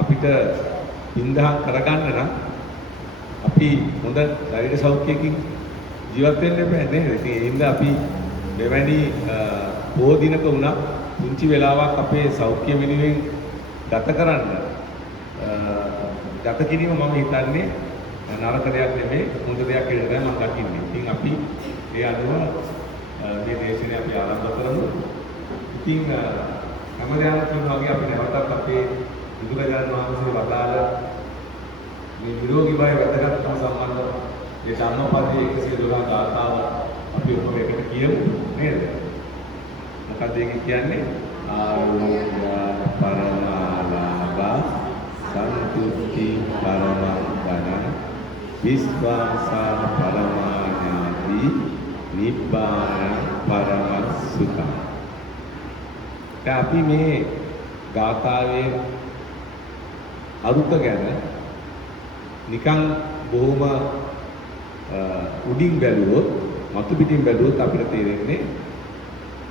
අපිට ඉන්දහම් කරගන්න නම් අපි හොඳ ශරීර සෞඛ්‍යයකින් ජීවත් වෙන්න බෑ නේද? ඉතින් ඒ හින්දා අපි මෙවැනි බොහෝ දිනක වුණා පුංචි වෙලාවක් අපේ සෞඛ්‍ය වෙනුවෙන් ගත කරන්න ගත කිරීම මම හිතන්නේ නරක දෙයක් නෙමෙයි හොඳ දෙයක් කියලා තමයි මම දකින්නේ. ඉතින් අපි ඒ අනුව මේ දේශනය අපි ආරම්භ කරමු. ඉතින් හැමදාම කියන වගේ අපි නැවතත් අපේ බුදුරජාණන් වහන්සේ වදාළ මේ නිරෝගී භාවය වැදගත්කම සම්බන්ධව මේ ධම්මපදයේ 112 ගාථාව අපි ඔබ එකට කියමු නේද? මොකක්ද ඒක කියන්නේ? ආරෝග්‍ය පරමාලාභ සන්තුති පරමං විශ්වාසා පරමාඥාති නිබ්බාන පරම සුඛං. අපි මේ ගාථාවේ අරුත ගැන නිකන් බොහොම උඩින් බැලුවොත් මතු පිටින් බැලුවොත් අපිට තේරෙන්නේ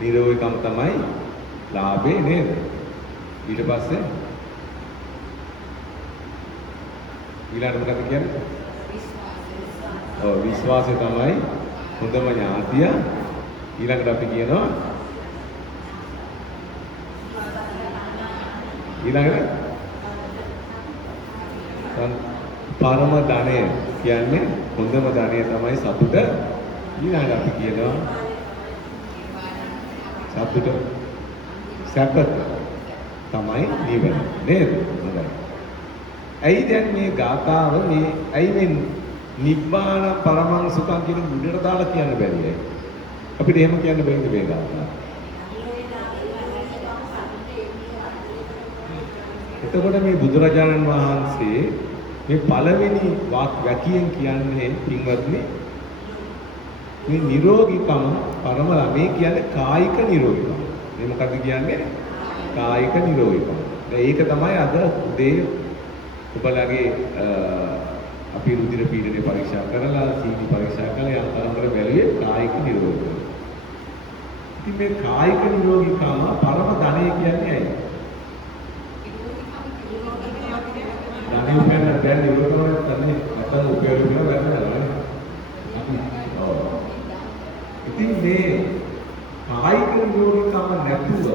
නිරෝගීකම තමයි ලාභේ නේද? ඊට පස්සේ ඊළඟට මොකද කියන්නේ? විශ්වාසය තමයි හොඳම ඥාතිය. ඊළඟට අපි කියනවා ඊළඟට පරම ධනය කියන්නේ හොඳම ධනය තමයි සතුට. ඊළඟට අපි කියනවා සතුට සැපත තමයි නිවන නේද? හොඳයි. ඇයි දැන් මේ ගාථාව මේ ඇයි මේ නිබ්බාන පරමං සුඛං කියන මුඩට දාලා කියන්න බැරිද? අපිට එහෙම කියන්න බැරිද මේ ගාථාව? එතකොට මේ බුදුරජාණන් වහන්සේ මේ පළවෙනි වැකියෙන් කියන්නේ පින්වත්නි මේ නිරෝගීකම පරම ළමේ කියන්නේ කායික නිරෝගීකම. මේ මොකක්ද කියන්නේ? කායික නිරෝගීකම. ඒක තමයි අද උදේ ඔබලගේ අපි රුධිර පීඩනය පරීක්ෂා කරලා සීනි පරීක්ෂා කරලා යම් තරමකට බැලුවේ කායික නිරෝගීකම. ඉතින් මේ කායික නිරෝගීකම පරම ධනය කියන්නේ ඇයි? ධනය කියන්නේ දැන් නිරෝගීකම තමයි නැත්නම් උපයෝගී වෙන වැඩ. ඉතින් මේ කායික නිරෝගීකම නැතුව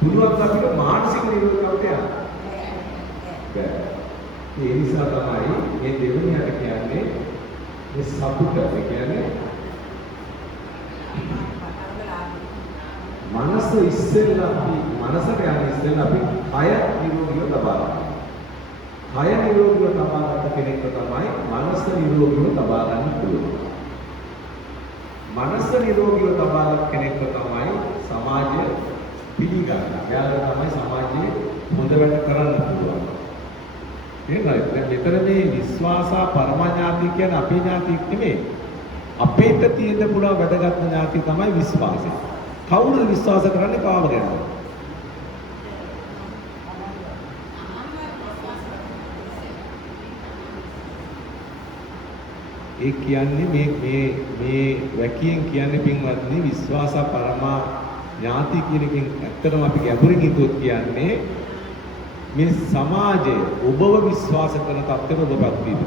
පුළුවන් අපිට මානසික නිරෝගීකමට යන්න. බැහැ. ඒ නිසා තමයි මේ දෙවෙනියට කියන්නේ මේ සතුට. ඒ කියන්නේ මනස ඉස්සෙල්ලා අපි මනසට යන ඉස්සෙල්ලා අපි කය නිරෝගීව ලබා ගන්නවා. කය නිරෝගීව ලබා ගන්න කෙනෙක්ට තමයි මනස නිරෝගීව ලබා ගන්න පුළුවන්. මනස නිරෝගීව ලබා ගන්න කෙනෙක්ට තමයි සමාජය පිළිගන්නේ. එයාට තමයි සමාජයේ හොඳ වැඩ කරන්න පුළුවන්. එහෙමයි. දැන් මෙතන මේ විශ්වාසා පරමඥාති කියන අපේ ඥාතික් නෙමෙයි. අපේට තියෙන්න පුළුවන් වැදගත් ඥාතිය තමයි විශ්වාසය. කවුරුද විශ්වාස කරන්නේ කාව ගැනද? ඒ කියන්නේ මේ වැකියෙන් කියන්නේ පින්වත්නි විශ්වාසා පරමා ඥාති කියන එකෙන් ඇත්තටම අපි ගැඹුරින් හිතුවොත් කියන්නේ මේ සමාජය ඔබව විශ්වාස කරන තත්ත්වෙට ඔබපත් වීම.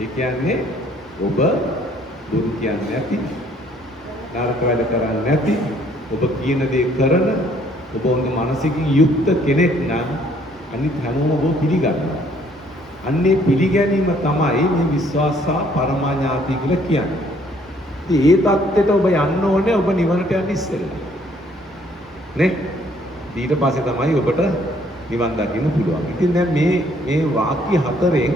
ඒ කියන්නේ ඔබ දුරු කියන්නේ නැති, නරක වැඩ කරන්නේ නැති, ඔබ කියන දේ කරන, ඔබ හොඳ මානසිකින් යුක්ත කෙනෙක් නම් අනිත් හැමෝම ඔබ පිළිගන්නවා. අන්නේ පිළිගැනීම තමයි මේ විශ්වාසා පරමාඥාති කියලා කියන්නේ. ඉතින් ඒ தත්ත්වයට ඔබ යන්න ඕනේ ඔබ නිවනට යන්න ඉස්සෙල්ලා. නේ? ඊට පස්සේ තමයි ඔබට නිවන් දකින්න පුළුවන්. ඉතින් දැන් මේ වාක්‍ය හතරෙන්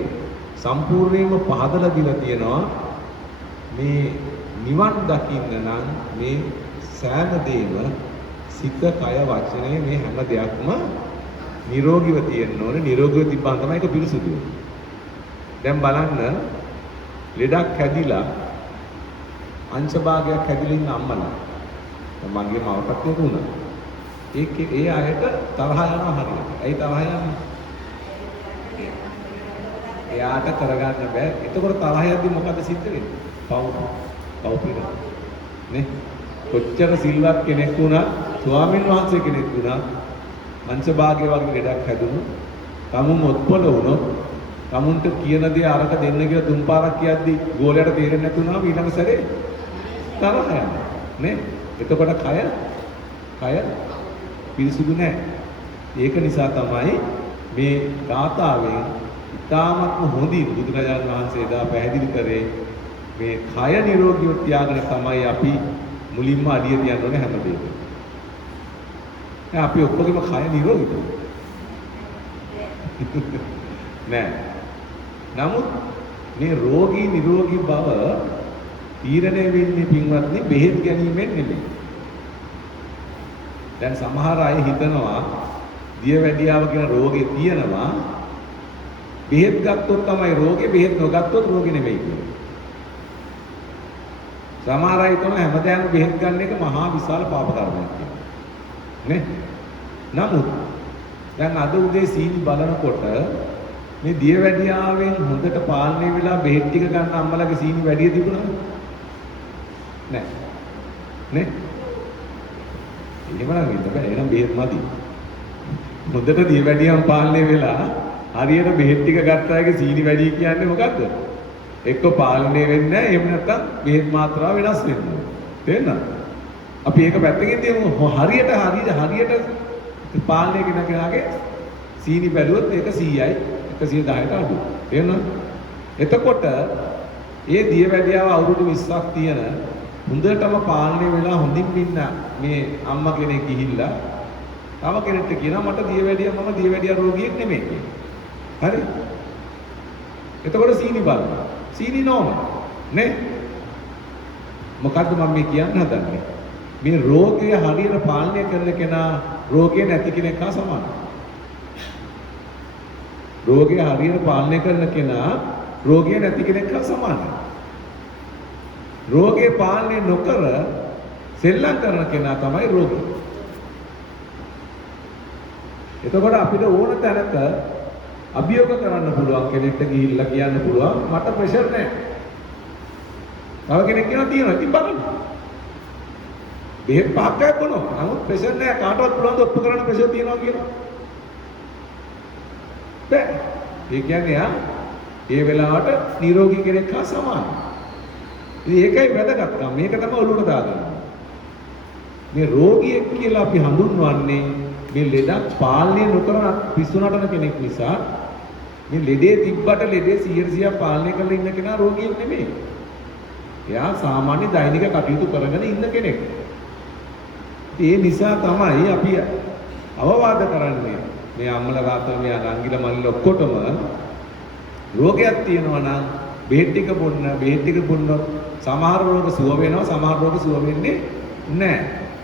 සම්පූර්ණයෙන්ම පහදලා දීලා තියෙනවා මේ නිවන් දකින්න නම් මේ සෑම දෙයක්ම සිත, කය, වචනය මේ හැම දෙයක්ම නිරෝගීව තියෙන්න ඕනේ. නිරෝගීව තිබ්බම තමයි ඒක පිරිසුදු වෙන්නේ. දැන් බලන්න ලෙඩක් හැදිලා අංශ භාගයක් හැදිලා ඉන්න අම්මලා. මගේ මවටත් ඒක වුණා. ඒ අයට තරහ යනවා හරියට. ඇයි තරහ යන්නේ? එයාට කරගන්න බෑ. එතකොට තරහ යද්දි මොකද සිද්ධ වෙන්නේ? පව් පිරෙනවා. නේ? කොච්චර සිල්වත් කෙනෙක් වුණා, ස්වාමීන් වහන්සේ කෙනෙක් වුණා අංශභාගය වගේ ලෙඩක් හැදුණොත්, තමුන් ඔත්පොළ වුණොත්, තමුන්ට කියන දේ අරක දෙන්න කියලා තුන් පාරක් කියද්දි ගෝලයට තේරෙන්නේ නැතුණාම ඊළඟ සැරේ තරහ යනවා නේ. එතකොට කය පිරිසුදු නැහැ. ඒක නිසා තමයි මේ ගාථාවෙන් ඉතාමත්ම හොඳින් බුදුරජාණන් වහන්සේ එදා පැහැදිලි කරේ මේ කය නිරෝගීව තියාගෙන තමයි අපි මුලින්ම අඩිය තියන්න ඕනේ හැම දෙයකම. දැන් අපි ඔක්කොගෙම කය නිරෝගීද? නෑ. නමුත් මේ රෝගී නිරෝගී බව තීරණය වෙන්නේ පින්වත්නි බෙහෙත් ගැනීමෙන් නෙමෙයි. දැන් සමහර අය හිතනවා දියවැඩියාව කියන රෝගේ තියෙනවා, බෙහෙත් ගත්තොත් තමයි රෝගේ, බෙහෙත් නොගත්තොත් රෝගේ නෙමෙයි කියලා. සමහර අය හිතනවා හැමදාම බෙහෙත් ගන්න එක මහා විශාල පාප කර්මයක් කියලා. නේ? නමුත් දැන් අද උදේ සීනි බලනකොට මේ දියවැඩියාවෙන් හොඳට පාලනය වෙලා බෙහෙත් ටික ගන්න අම්මලාගේ සීනි වැඩි තිබුණාද? නෑ. නේ? එහෙම නම් ඉන්න බෑ. එහෙනම් බෙහෙත් මදි. හොඳට දියවැඩියම් පාලනය වෙලා හරියට බෙහෙත් ටික ගත්ත අයගේ සීනි වැඩි කියන්නේ මොකද්ද? එක්ක පාලනය වෙන්නේ නැහැ, එහෙම නැත්නම් බෙහෙත් මාත්‍රාව වෙනස් වෙනවා. තේරෙනවද? අපි ඒක පැත්තකින් තියමු. හරියට පාලනය කරන කෙනාගේ සීනි බැලුවොත් ඒක 100යි 110ට අඩු. තේරෙනවද? එතකොට ඒ දියවැඩියාව අවුරුදු 20ක් තියෙන හොඳටම පාලනය වෙලා හොඳින් ඉන්න මේ අම්මා කෙනෙක් ගිහිල්ලා තව කෙනෙක්ට කියනවා මට මම දියවැඩියා රෝගියෙක් නෙමෙයි කියලා. හරි? එතකොට සීනි බලන්න. සීනි නෝම නේ? මොකද්ද මම මේ කියන්න හදන්නේ? මේ රෝගය හරියට පාලනය කරන කෙනා රෝගය නැති කෙනෙක් හා සමානයි. රෝගය හරියට පාලනය කරන කෙනා රෝගය නැති කෙනෙක් හා සමානයි. රෝගේ පාලනය නොකර සෙල්ලම් කරන කෙනා තමයි රෝගී. එතකොට අපිට ඕන තැනක අභියෝග කරන්න පුළුවන්, කෙනෙක්ට ගිහිල්ලා කියන්න පුළුවන් මට ප්‍රෙෂර් නැහැ. තව කෙනෙක් කියනවා තියෙනවා. ඉතින් බලන්න. බෙහෙත් පහක් ගන්නවා. නමුත් ප්‍රෙෂර් නැහැ. කාටවත් පුළුවන් ද ඔප්පු කරන්න ප්‍රෙෂර් තියෙනවා කියලා? බෑ. ඒ කියන්නේ ඒ වෙලාවට නිරෝගී කෙනෙක් හා සමානයි. ඉතින් ඒකයි වැදගත්කම. මේක තමයි ඔළුවට දාගන්න. මේ රෝගියෙක් කියලා අපි හඳුන්වන්නේ මේ ලෙඩක් පාලනය නොකරන පිස්සු නටන කෙනෙක් නිසා. මේ ලෙඩේ තිබ්බට ලෙඩේ 100% පාලනය කරලා ඉන්න කෙනා රෝගියෙක් නෙමෙයි. එයා සාමාන්‍ය දෛනික කටයුතු කරගෙන ඉන්න කෙනෙක්. ඒ නිසා තමයි අපි අවවාද කරන්නේ මේ අම්මලා තාත්තලා මේ නංගිලා මල්ලිලා ඔක්කොටම රෝගයක් තියෙනවා නම් බෙහෙත් ටික බොන්නොත් සමහර රෝග සුව වෙනවා, සමහර රෝග සුව වෙන්නේ නැහැ.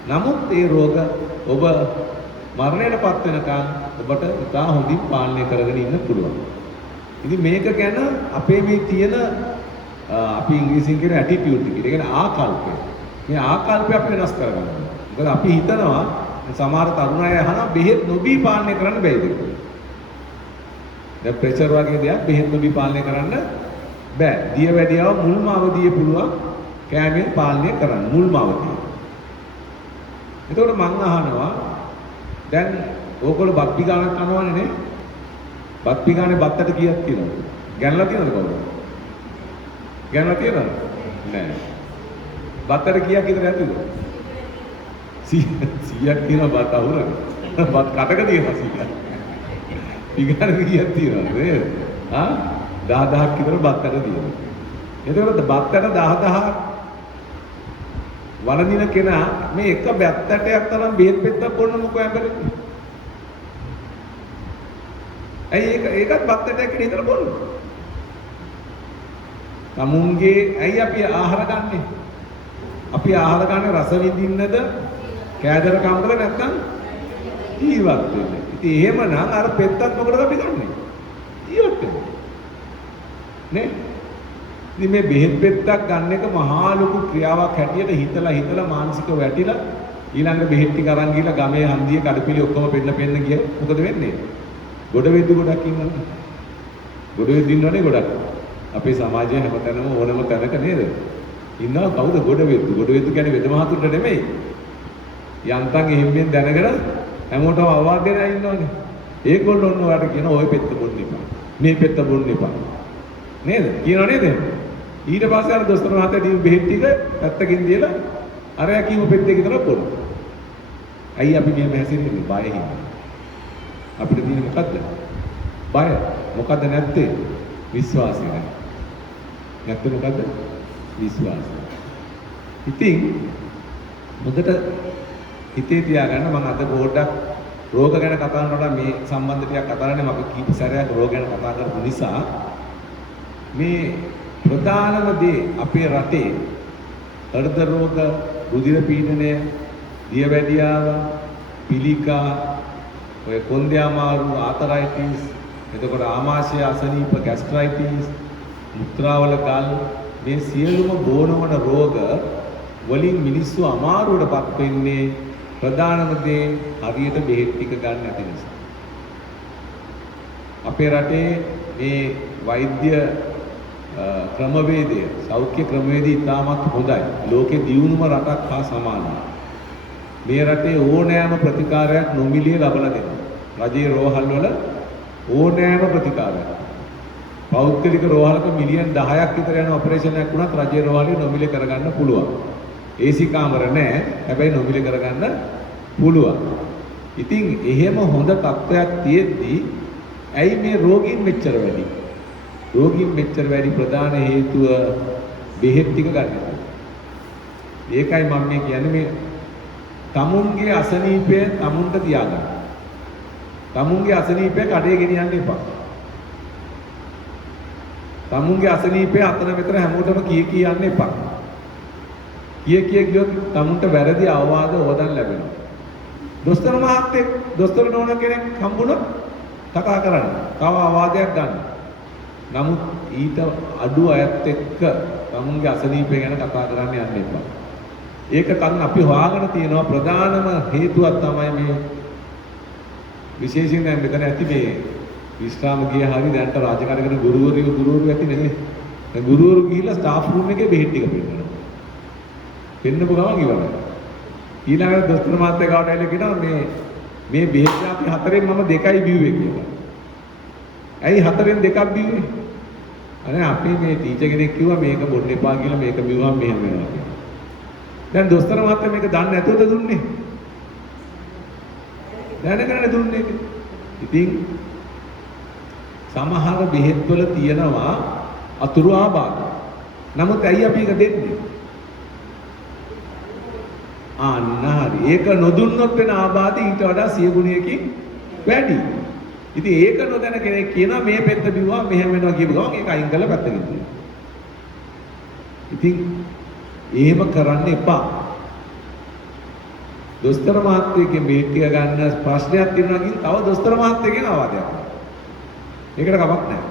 නමුත් ඒ රෝග ඔබ මරණයටපත් වෙනකන් ඔබට ඉතා හොඳින් පාලනය කරගෙන ඉන්න පුළුවන්. ඉතින් මේක ගැන අපේ මේ තියෙන අපි ඉංග්‍රීසියෙන් කියන ඇටිටියුඩ් එක. ඒ කියන්නේ ආකල්පය. මේ ආකල්පය අපි වෙනස් කරගන්න ඕනේ. මොකද අපි හිතනවා සමහර තරුණ අය අහනවා බෙහෙත් නොබී පාලනය කරන්න බැයිද කියලා. දැන් ප්‍රෙෂර් වගේ දෙයක් බෙහෙත් නොබී පාලනය කරන්න බෑ. දියවැඩියාව මුල්ම අවදියේ පුළුවන් කෑමෙන් පාලනය කරන්න මුල්ම අවදියේ. එතකොට මං අහනවා දැන් ඕගොල්ලෝ බත් පිගානක් කනවනේ නේ? බත් පිගානේ බත්තට කීයක් තියෙනවද? ගණනලා තියෙනවද කවුද? ගණනලා තියෙනවද? නෑ. බත්තට කීයක් විතර ඇතුද? 100ක් තියෙනවා බත් අහුරන. බත් කටක තියෙනවා 100ක්. පිගානේ කීයක් තියෙනවද නේද? 10000ක් විතර බත්තට තියෙනවා. එතකොට බත්තට 10000ක් වළඳින කෙනා මේ එක බැත්තටයක් තරම් බෙහෙත් පෙත්තක් බොන්න මොකෝ හැබැයි. ඇයි ඒකත් බත්තටයක් විතර බොන්න. තමුන්ගේ ඇයි අපි ආහාර ගන්නෙ? අපි ආහාර ගන්න රස විඳින්නද කෑදර කම්කද නැත්නම් ජීවත් වෙන්න. ඉතින් එහෙමනම් අර පෙත්තත් මොකටද අපි ගන්නෙ? ජීවත් වෙන්න. නේ? ඉතින් මේ බෙහෙත් පෙත්තක් ගන්න එක මහා ලොකු ක්‍රියාවක් හැටියට හිතලා මානසිකව වැටිලා ඊළඟ බෙහෙත් ටික අරන් ගිහලා ගමේ හන්දිය කඩපිලි ඔක්කොම පෙන්න ගිය මොකද වෙන්නේ? ගොඩ වෙද්දි ගොඩක් ඉන්නවා. ගොඩ වෙද්දි ඉන්නවනේ ගොඩක්. අපේ සමාජයේ හැමතැනම ඕනම තැනක නේද? ඉන්නවා කවුද ගොඩ වෙද්දි? ගොඩ වෙද්දි කියන්නේ වෙද මහතුන්ට නෙමෙයි. යන්තම් එහෙම්ෙන් දැනගෙන හැමෝටම අවවාද දෙනා ඉන්නවනේ. ඒගොල්ලෝ ඔන්න ඔයාලට කියන ඔය පෙත්ත බොන්න එපා. මේ පෙත්ත බොන්න එපා. නේද? කියනව නේද? ඊට පස්සේ අර දොස්තර මහත්තයා දීපු බෙහෙත් ටික පැත්තකින් දීලා අරයා කිව්ව පෙත්තේ විතර බොන්න. ඇයි අපි මෙහෙම හැසිරෙන්නේ? බය හින්දා. අපිට තියෙන්නේ මොකද්ද? බය. මොකද්ද නැත්තේ? විශ්වාසය නැහැ. නැත්තේ මොකද්ද? විශ්වාසය. ඉතින් හොඳට හිතේ තියාගන්න මම අද පොඩ්ඩක් රෝග ගැන කතා කරනකොට මේ සම්බන්ධ ටිකක් කතා කරන්නේ මම කීප සැරයක් රෝග ගැන කතා කරපු නිසා මේ ප්‍රධානම දේ අපේ රටේ හෘද රෝග, රුධිර පීඩනය, දියවැඩියාව, පිළිකා, ඔය කොන්දේ අමාරු, ආතරයිටිස්, එතකොට ආමාශය අසනීප, ગેස්ට්‍රයිටිස්, මුත්‍රාවල ගල් මේ සියලුම බෝනවන රෝග වලින් මිනිස්සු අමාරුවටපත් වෙන්නේ ප්‍රධානම දේ හරියට බෙහෙත් ටික ගන්න නැති නිසා. අපේ රටේ මේ වෛද්‍ය ක්‍රමවේදය, සෞඛ්‍ය ක්‍රමවේදය ඉතාමත් හොඳයි. ලෝකේ දියුණුම රටක් හා සමානයි. මේ රටේ ඕනෑම ප්‍රතිකාරයක් නොමිලේ ලබලා දෙනවා. රජයේ රෝහල් වල ඕනෑම ප්‍රතිකාරයක්. පෞද්ගලික රෝහලක මිලියන් 10ක් විතර යන ඔපරේෂන් එකක් වුණත් රජයේ රෝහලේ නොමිලේ කරගන්න පුළුවන්. AC කාමර නැහැ. හැබැයි නොමිලේ කරගන්න පුළුවන්. ඉතින් එහෙම හොඳ තත්ත්වයක් තියෙද්දි ඇයි මේ රෝගීන් මෙච්චර වැඩි? රෝගීන් මෙච්චර වැඩි ප්‍රධාන හේතුව බෙහෙත් ටික ගන්න එක. ඒකයි මම මේ කියන්නේ මේ තමුන්ගේ අසනීපය තමුන්ට තියාගන්න. තමුන්ගේ අසනීපය කඩේ ගෙනියන්න එපා. තමුන්ගේ අසනීපය අතන මෙතන හැමෝටම කී යන්න එපා. කිය ගියොත් තමුන්ට වැරදි අවවාද ඕදන් ලැබෙනවා. දොස්තර මහත්තයෙක්, දොස්තර නෝන කෙනෙක් හම්බුනොත් කතා කරන්න. තව අවවාදයක් ගන්න. නමුත් ඊට අඩු අයත් එක්ක තමුන්ගේ අසනීපය ගැන කතා කරන්න යන්න එපා. ඒක කන් අපි හොයාගෙන තියෙනවා ප්‍රධානම හේතුවක් තමයි මේ විශේෂයෙන් දැන් මෙතන ඇති මේ විශ්‍රාම ගිය හරි දැන්ට රාජකාරී කරන ගුරුවරු ඇති නෙමෙයි. දැන් ගුරුවරු ගිහිල්ලා ස්ටාෆ් රූම් එකේ බෙහෙත් ටික පෙන්නනවා. පෙන්නපු ගමන් ඉවරයි. ඊළඟට දොස්තර මහත්තයා ගාවට ඇවිල්ලා කියනවා මේ බෙහෙත් අපි හතරෙන් මම දෙකයි බිව්වේ කියලා. ඇයි හතරෙන් දෙකක් බිව්වේ? අනේ අපි මේ ටීචර් කෙනෙක් කිව්වා මේක බොන්න එපා කියලා මේක බිව්වම මෙහෙම වෙනවා කියලා. දැන් දොස්තර මහත්තයා මේක දන්නේ නැතුවද දුන්නේ? දැනගෙන දුන්නේ. ඉතින් සමහර බෙහෙත් වල තියෙනවා අතුරු ආබාධ. නමුත් ඇයි අපි ඒක දෙන්නේ? අන්න හරි. ඒක නොදුන්නොත් වෙන ආබාධ ඊට වඩා 100 ගුණයකින් වැඩි. ඉතින් ඒක නොදැන කෙනෙක් කියනවා මේ පෙත්ත බිව්වා මෙහෙම වෙනවා කියපු ගමන් ඒක අයින් කරලා පැත්තකින් දානවා. ඉතින් එහෙම කරන්න එපා. දොස්තර මහත්තයෙක්ගෙන් බෙහෙත් ටික ගන්න ප්‍රශ්නයක් තියෙනවා කියන තව දොස්තර මහත්තයෙක්ගෙන් අවවාදයක්. ඒකට කමක් නැහැ.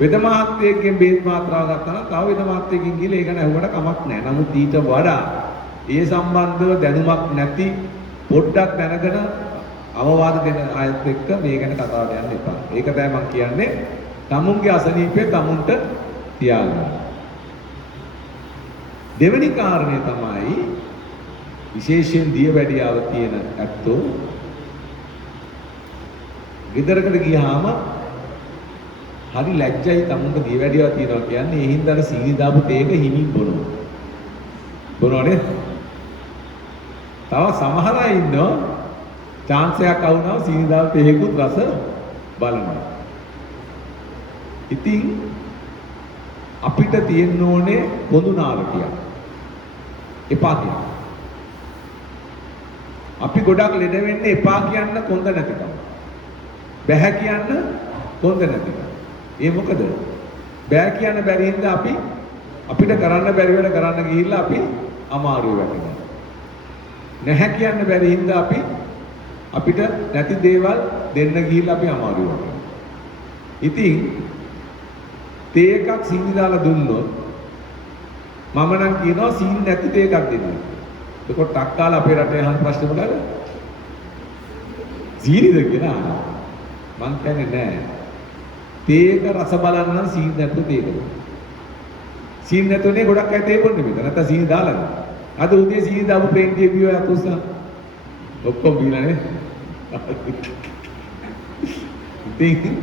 වෙද මහත්තයෙක්ගෙන් බෙහෙත් මාත්‍රාව ගත්තා නම් තව වෙද මහත්තයෙක්ගෙන් ගිහලා ඒක නැහුවට කමක් නැහැ. නමුත් ඊට වඩා ඒ සම්බන්ධව දැනුමක් නැති පොඩ්ඩක් දැනගෙන අවවාද දෙන අයත් එක්ක මේ ගැන කතාවට යන්න එපා. ඒක තමයි මම කියන්නේ. තමුන්ගේ අසනීපය තමුන්ට තියාගන්න. දෙවෙනි කාරණය තමයි විශේෂයෙන් දියවැඩියාව තියෙන ඇත්තෝ ගෙදරකට ගියාම හරි ලැජ්ජයි තමුන්ට දියවැඩියාව තියෙනවා කියන්නේ ඒ හින්දා සීනි දාපු තේක හිමින් බොනවා. බොනවනේ. තව සමහර අය ඉන්නවා chance එකක් આવුනම සීනි දාපු තේකුත් රස බලනවා. ඉතින් අපිට තියෙන්න ඕනේ පොදු නාරකියක්. එපා කියන්න. අපි ගොඩක් ලෙඩ වෙන්නේ එපා කියන්න කොන්ද නැතිකම. බැහැ කියන්න කොන්ද නැතිකම. ඒ මොකද? බෑ කියන්න බැරි හින්දා අපිට කරන්න බැරි වැඩ කරන්න ගිහිල්ලා අපි අමාරුවේ වැටෙනවා. නැහැ කියන්න බැරි හින්දා අපිට නැති දේවල් දෙන්න ගිහිල්ලා අපි අමාරුවේ වැටෙනවා. ඉතින් තේ එකක් සීනි දාලා දුන්නොත් මම නම් කියනවා සීනි නැති තේ එකක් දෙන්න. එතකොට ටක් කාලා අපේ රටේ අහන ප්‍රශ්නේ මොකද? සීනිද කියලා. මං කියන්නේ නෑ. තේක රස බලන්න නම් සීනි නැතුව තේක. සීනි නැතුවනේ ගොඩක් අය තේ බොන්නේ මෙතන. නැත්නම් සීනි දාලාද? අද උදේ සීනි දාපු ප්ලේන් ටී බියෝ අතුස්සා. ඔක්කොම බීලානේ. ඉතින්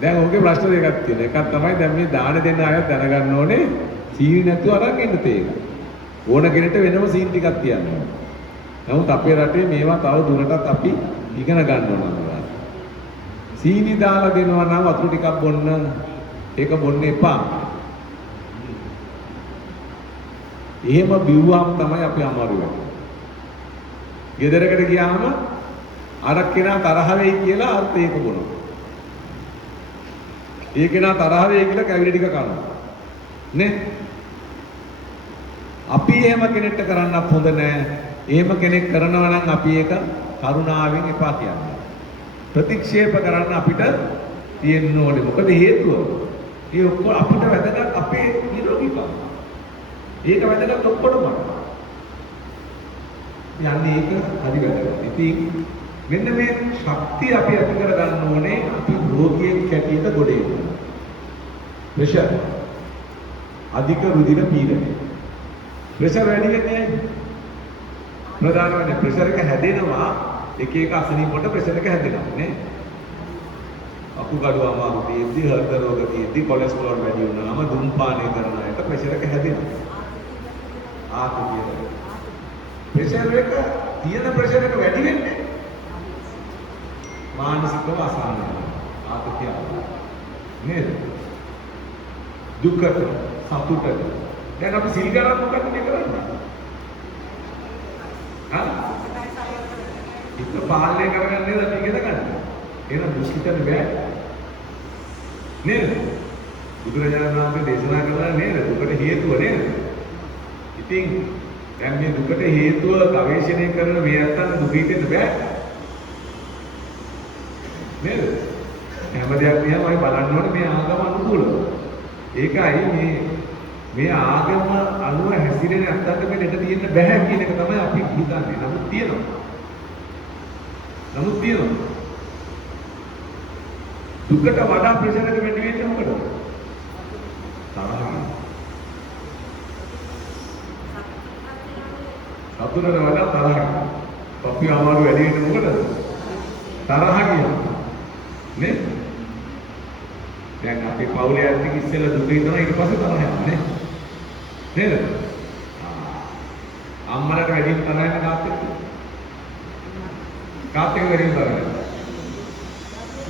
දැන් ඔහුගේ ප්‍රශ්න දෙකක් තියෙනවා. එකක් තමයි දැන් මේ දාන දෙන්න අයත් දැනගන්න ඕනේ සීනි නැතුව අරන් එන්න තේක. ඕන කෙනෙක්ට වෙනම සීනි ටිකක් තියන්න ඕනේ. නමුත් අපේ රටේ මේවා තව දුරටත් අපි ඉගෙන ගන්න ඕන. සීනි දාලා දෙනවා නම් වතුර ටිකක් බොන්න ඒක බොන්න එපා. එහෙම බිව්වම තමයි අපි අමාරු වෙන්නේ. ගෙදරකට ගියාම අර කෙනා තරහ වෙයි කියලා අර්ථ ඒක බොනවා. ඒ කෙනා තරහ වෙයි කියලා කැවිලි ටික කනවා. නේ? අපි එහෙම කෙනෙක්ට කරන්නත් හොඳ නෑ. එහෙම කෙනෙක් කරනවා නම් අපි ඒක කරුණාවෙන් එපා කියන්නේ. ප්‍රතික්ෂේප කරන්න අපිට තියෙන්න ඕනේ. මොකද හේතුව? ඒ ඔක්කොම අපිට වැදගත් අපේ නිරෝගීකම. ඒක වැදගත් ඔක්කොටම. යන්නේ ඒක හරි වැදගත්. ඉතින් මෙන්න මේ ශක්තිය අපි ඇති කර ගන්න ඕනේ අපි රෝගියෙක් කැටියට ගොඩ එන්න. ප්‍රෙෂර් අධික රුධිර පීඩනය. ප්‍රෙෂර් වැඩි වෙන්නේ ප්‍රධාන වෙන්නේ ප්‍රෙෂර් එක හැදෙනවා එක එක අසනීප වලට ප්‍රෙෂර් එක හැදෙනවා නේ. අකුගඩුව අමාරු තියෙද්දි හෘද රෝග තියෙද්දි කොලෙස්ටරෝල් වැඩි වුණාම දුම්පානය කරන අයට ප්‍රෙෂර් එක හැදෙනවා. ආතතිය. ප්‍රෙෂර් එක තියෙන ප්‍රෙෂර් එක වැඩි වෙන්නේ මානසිකව අසහනය. ආතතිය නේද? දුකට සතුටට. දැන් අපි සිල් ගන්න මොකක්ද මේ කරන්නේ? හා? ඒක පාලනය කරගන්න නේද අපි ඉගෙන ගන්න. එහෙනම් දුෂ්ටිතන බෑ. නේද? බුදුරජාණන් වහන්සේ දේශනා කළා නේද? දුකට හේතුව නේද? ඉතින් දැන් මේ දුකට හේතුව ගවේෂණය කරන මේ අත්තන්න දුක හිතෙන්න බෑ. නේද? හැම දෙයක් දිහාම අපි බලන්න ඕනේ මේ ආගම අනුකූලව. ඒකයි මේ ආගම අනුව හැසිරෙන අත්තන්ට මේ දෙට තියෙන්න බෑ කියන එක තමයි අපි හිතන්නේ. නමුත් තියෙනවා. දුකට වඩා ප්‍රෙෂර් එක වැඩි වෙන්නේ මොකටද? තරහ. සතුටට වඩා තරහ. අපි අමාරු වැඩි වෙන්නේ මොකටද? තරහ කියන්නේ. නේ? දැන් අපේ පවුලේ ඇත්තක ඉස්සෙල්ලා දුක හිතනවා ඊට පස්සේ තරහ යන්නේ නේද? අම්මලට වැඩි තරහ යන කාත් එක්ක වැඩි තරහ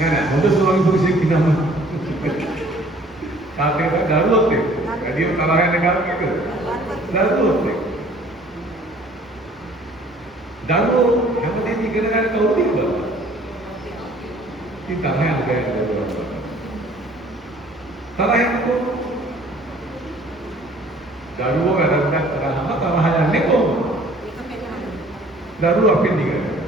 යන නෑ හොඳ ස්වාමි පුරුෂයෙක් ඉන්නම කාත් එක්ක දරුවොත් එක්ක වැඩි තරහ යන කාත් එක්ක දරුවොත් එක්ක දරුවෝ හැමදේම ඉගෙන ගන්න කවුරුද කියලා ඉතින් තරහ යන තරහයන්කෝ දරුවෝ වැරද්දක් කරාම තරහ යන්නේ කොහොමද? දරුවෝ අපෙන් ඉගෙන ගන්න.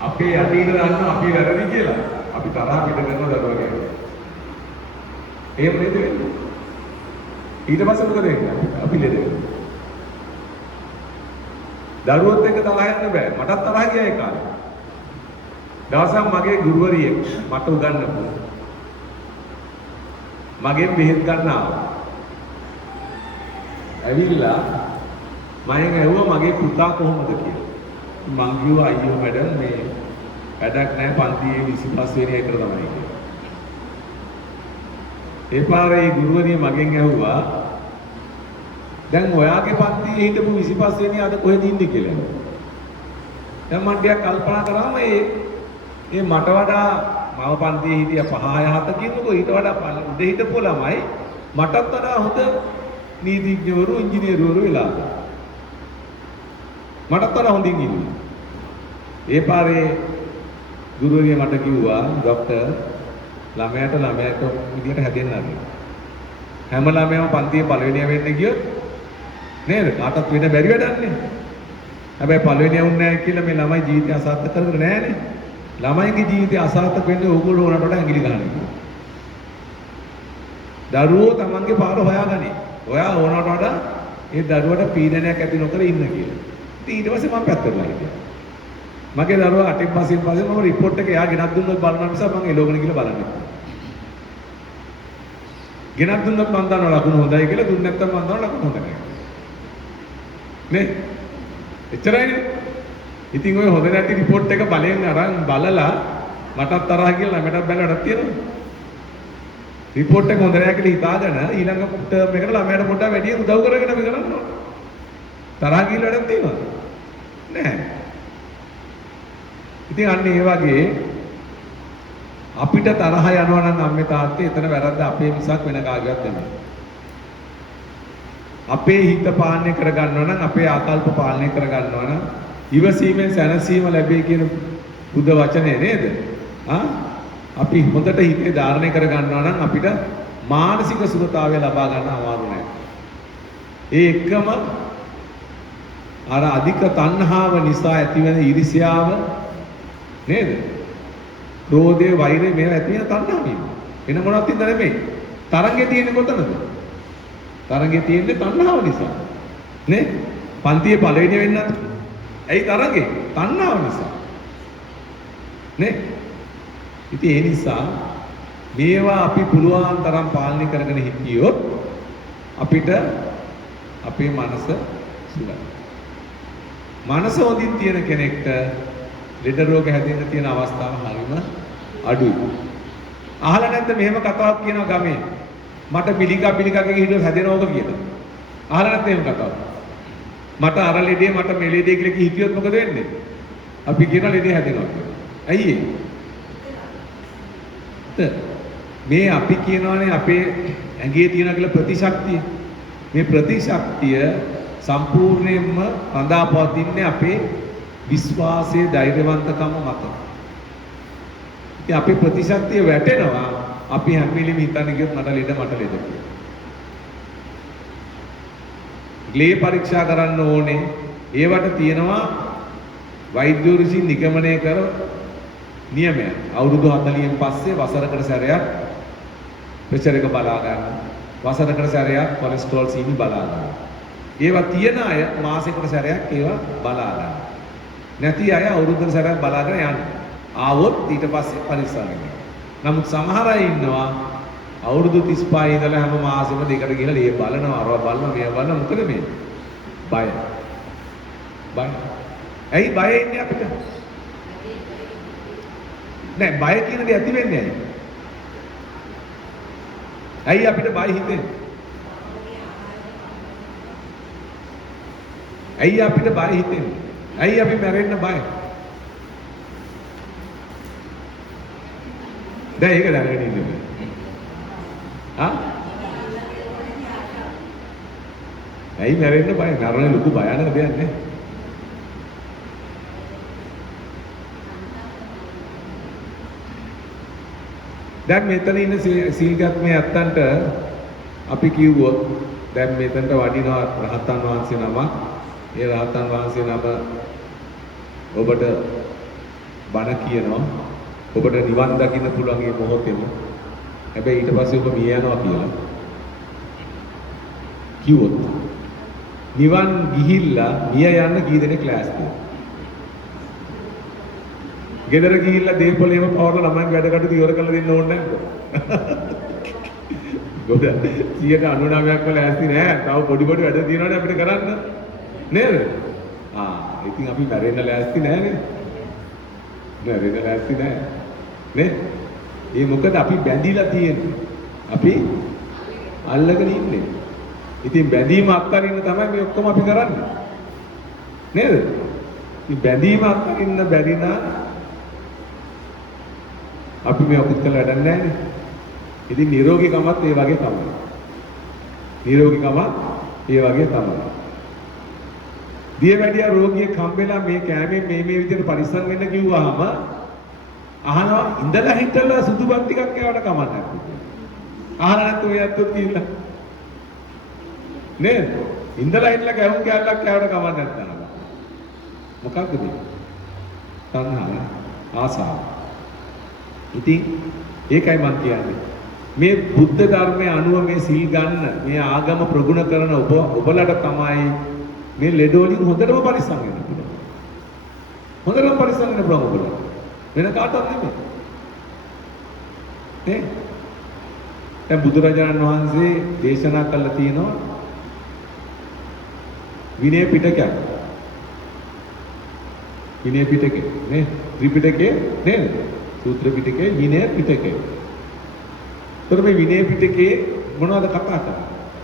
අපේ අතීත දන්නවා අපි වැරදි කියලා. අපි තරහ පිට කරන දරුවා කියන්නේ. එහෙම නේද වෙන්නේ? ඊට පස්සේ මොකද වෙන්නේ? අපි ලෙඩ වෙනවා. දරුවොත් එක්ක තරහ යන්න බෑ. මටත් තරහ ගියා ඒ කාලේ. දවසක් මගේ ගුරුවරියෙක් මට උගන්වපු මගෙන් බෙහෙත් ගන්න ආවා. ඇවිල්ලා මම ඇහුවා මගේ පුතා කොහොමද කියලා. මං කිව්වා අයියෝ මැඩම් මේ වැඩක් නැහැ පන්තියේ 25 වෙනි එකට තමයි කියලා. ඒ පාරේ ගුරුවරිය මගෙන් ඇහුවා දැන් ඔයාගේ පන්තියේ හිටපු 25 වෙනි අද කොහෙද ඉන්නේ කියලා. දැන් මම ටිකක් කල්පනා කරාම ඒ මට වඩා මම පන්තියේ හිටිය 5-6 කියනකො ඊට වඩා උඩ හිටපු ළමයි මටත් වඩා හොඳ නීතිඥවරු ඉංජිනේරුවරු වෙලා. මටත් වඩා හොඳින් ඉන්නේ. ඒ පාරේ ගුරුවරිය මට කිව්වා ડોක්ටර් ළමයාට විදියට හැදෙන්න ආරයි. හැම ළමයාම පන්තියේ පළවෙනියා වෙන්න ගියොත් නේද? කාටත් වෙන්න බැරි වැඩක් නේ. හැබැයි පළවෙනියා වුණ නැහැ කියලා මේ ළමයි ජීවිතය අසාර්ථක කරගෙන නැහැ නේ. ළමයිගේ ජීවිතය අසාර්ථක වෙන්නේ ඕගොල්ලෝ උනට වඩා ඇඟිලි ගන්න. දරුවෝ තමන්ගේ පාර හොයාගනි. ඔයා ඕනට වඩා ඒ දරුවට පීඩනයක් ඇති නොකර ඉන්න කියලා. ඉතින් ඊට පස්සේ මම පැත්තටලා හිටියා. මගේ දරුවා 8 පස්සේ මම රිපෝට් එක එයා ගෙනත් දුන්නොත් බලන්න නිසා මම එලෝගෙන කියලා බලන්නේ. ගෙනත් දුන්නොත් මම දන්නවා ලකුණු හොඳයි කියලා දුන්නේ නැත්නම් මම දන්නවා ලකුණු හොඳ නැහැ. නේ? එච්චරයිනේ. ඉතින් ඔය හොඳ නැති report එක බලෙන් අරන් බලලා මටත් තරහ කියලා ළමයටත් බැලුවටත් තියෙනවා. report එක හොඳ නැහැ කියලා හිතාගෙන ඊළඟ term එකට ළමයට පොඩ්ඩක් වැඩි උදව් කරගෙන අපි කරන්න ඕන. තරහ කියලා වැඩක් තියෙනවද? නැහැ. ඉතින් අන්න ඒ වගේ අපිට තරහ යනවා නම් අම්මේ තාත්තේ එතන වැරද්ද අපේ මිසක් වෙන කාගේවත් නෙමෙයි. අපේ හිත පාලනය කරගන්නවා නම් අපේ ආකල්ප පාලනය කරගන්නවා නම් ඉවසීමෙන් සැනසීම ලැබේ කියන බුද්ධ වචනේ නේද? අපි හොඳට හිතේ ධාරණය කරගන්නවා නම් අපිට මානසික සුවතාවය ලබා ගන්න අමාරු නෑ. ඒ එක්කම අර අධික තණ්හාව නිසා ඇතිවෙන ඊර්ෂ්‍යාව නේද? ක්‍රෝධය, වෛරය මේවා ඇති වෙන තණ්හාවීම. වෙන මොනවත් ඉඳ නෙමෙයි. තරංගේ තියෙන්නේ කොතනද? තරංගේ තියෙන්නේ තණ්හාව නිසා. නේ? පන්තියේ පළවෙනි වෙන්නත් ඇයි තරංගේ? තණ්හාව නිසා. නේ? ඉතින් ඒ නිසා මේවා අපි පුළුවන් තරම් පාලනය කරගෙන හිටියොත් අපිට අපේ මනස සුවයි. මනස හොඳින් තියෙන කෙනෙක්ට ලෙඩ රෝග හැදෙන්න තියෙන අවස්ථාව හරිම අඩුයි. අහලා නැද්ද මෙහෙම කතාවක් කියනවා ගමේ? මට පිළිකාගේ හිටියොත් හැදෙනවක කියලා. අහලා නැත්නම් එහෙම කතාවක්. මට අර ලෙඩේ මට මේ ලෙඩේ කියලා හිටියොත් මොකද වෙන්නේ? අපි කියන ලෙඩේ හැදෙනවා කියලා. ඇයි ඒ? මේ අපි කියනවානේ අපේ ඇඟේ තියෙන කියලා ප්‍රතිශක්තිය. මේ ප්‍රතිශක්තිය සම්පූර්ණයෙන්ම රඳාපවතින්නේ අපේ විශ්වාසයේ ධෛර්යවන්තකම මත. ඉතින් අපේ ප්‍රතිශක්තිය වැටෙනවා අපි හැම වෙලෙම හිතන්නේ කියොත් මට ලෙඩ කියලා. ග්ලේ පරීක්ෂා කරන්න ඕනේ. ඒවට තියෙනවා වෛද්‍යවරු විසින් නිගමනය කර නියමයක්. අවුරුදු 40න් පස්සේ වසරකට සැරයක් ප්‍රෙෂර් එක බලා ගන්න. වසරකට සැරයක් කොලෙස්ටරෝල් සීනි බලා ගන්න. ඒවා තියෙන අය මාසෙකට සැරයක් ඒවා බලා ගන්න. නැති අය අවුරුද්දකට සැරයක් බලාගෙන යන්න. ආවොත් ඊට පස්සේ පරීක්ෂා කරනවා. නමුත් සමහර අය ඉන්නවා අවුරුදු 35 ඉඳලා හැම මාසෙම දෙකට ගිහලා ලේ බලනවා, අරවා බලනවා, මේවා බලනවා. මොකද මේ? බය. ඇයි බය ඉන්නේ අපිට? නෑ බය කියන දේ ඇති වෙන්නේ ඇයි? ඇයි අපිට බය හිතෙන්නේ? ඇයි අපිට බය හිතෙන්නේ? ඇයි අපි මැරෙන්න බය? දැන් ඒක දැනගෙන ඉන්නේ. ඇයි මැරෙන්න බය? මරණ ලොකු භයානක දෙයක් නේ. දැන් මෙතන ඉන්න සීල්ගත් මේ ඇත්තන්ට අපි කිව්වොත් දැන් මෙතනට වඩිනවා රහතන් වහන්සේ නමක්. ඒ රහතන් වහන්සේ නම ඔබට බණ කියනවා. ඔබට නිවන් දකින්න පුළුවන් මේ මොහොතේම. හැබැයි ඊට පස්සේ ඔබ මිය යනවා කියලා කිව්වොත් නිවන් ගිහිල්ලා මිය යන්න කී දෙනෙක් ක්ලාස් දෙනවා? ගෙදර ගිහිල්ලා දේපොළේම පවර්ලා ළමයින් වැඩ කටයුතු ඉවර කරලා දෙන්න ඕනේ නැද්ද? ගොඩ 99%ක් වල ඇස්ති නෑ. තව පොඩි වැඩ තියෙනවානේ අපිට කරන්න. නේද? ඉතින් අපි මැරෙන්න ලෑස්ති නෑ නේද? මැරෙන්න ලෑස්ති නෑ. නේ? ඒ මොකද අපි බැඳිලා තියෙන්නේ. අපි අල්ලගෙන ඉන්නේ. ඉතින් බැඳීම අත්හරින්න තමයි මේ ඔක්කොම අපි කරන්නේ. නේද? ඉතින් බැඳීම අත්හරින්න බැරි නම් අපි මේ ඔක්කොත් කළා වැඩක් නැහැ නේ. ඉතින් නිරෝගීකමත් ඒ වගේ තමයි. නිරෝගීකමත් ඒ වගේ තමයි. දියවැඩියා රෝගියෙක් හම්බෙලා මේ කෑමෙන් මේ විදිහට පරිස්සම් වෙන්න කිව්වහම අහනවා ඉඳලා හිටලා සුදුබත් ටිකක් ඒවට කමක් නැද්ද? අහලා නැත්නම් ඔය ඇත්තොත් කියලා. නේද? ඉඳලා හිටලා කැවුම් කැල්ලක් කෑවට කමක් නැත්නම්. මොකක්ද මේ? තණ්හාව, ආසාව. ඉතින් ඒකයි මම කියන්නේ. මේ බුද්ධ ධර්මයේ අනුව මේ සීල් ගන්න, මේ ආගම ප්‍රගුණ කරන ඔබලට තමයි මේ ලෙඩ වලින් හොඳටම පරිස්සම් වෙන්න පුළුවන්. හොඳටම පරිස්සම් වෙන්න පුළුවන් ඔබලට. වෙන කාටවත් නෙමෙයි. නේ? දැන් බුදුරජාණන් වහන්සේ දේශනා කළා තියෙනවා විනය පිටකයක්. විනය පිටකේ නේ? ත්‍රිපිටකේ නේද? සූත්‍ර පිටකේ විනය පිටකේ. ඒතර මේ විනය පිටකේ මොනවද කතා කරන්නේ?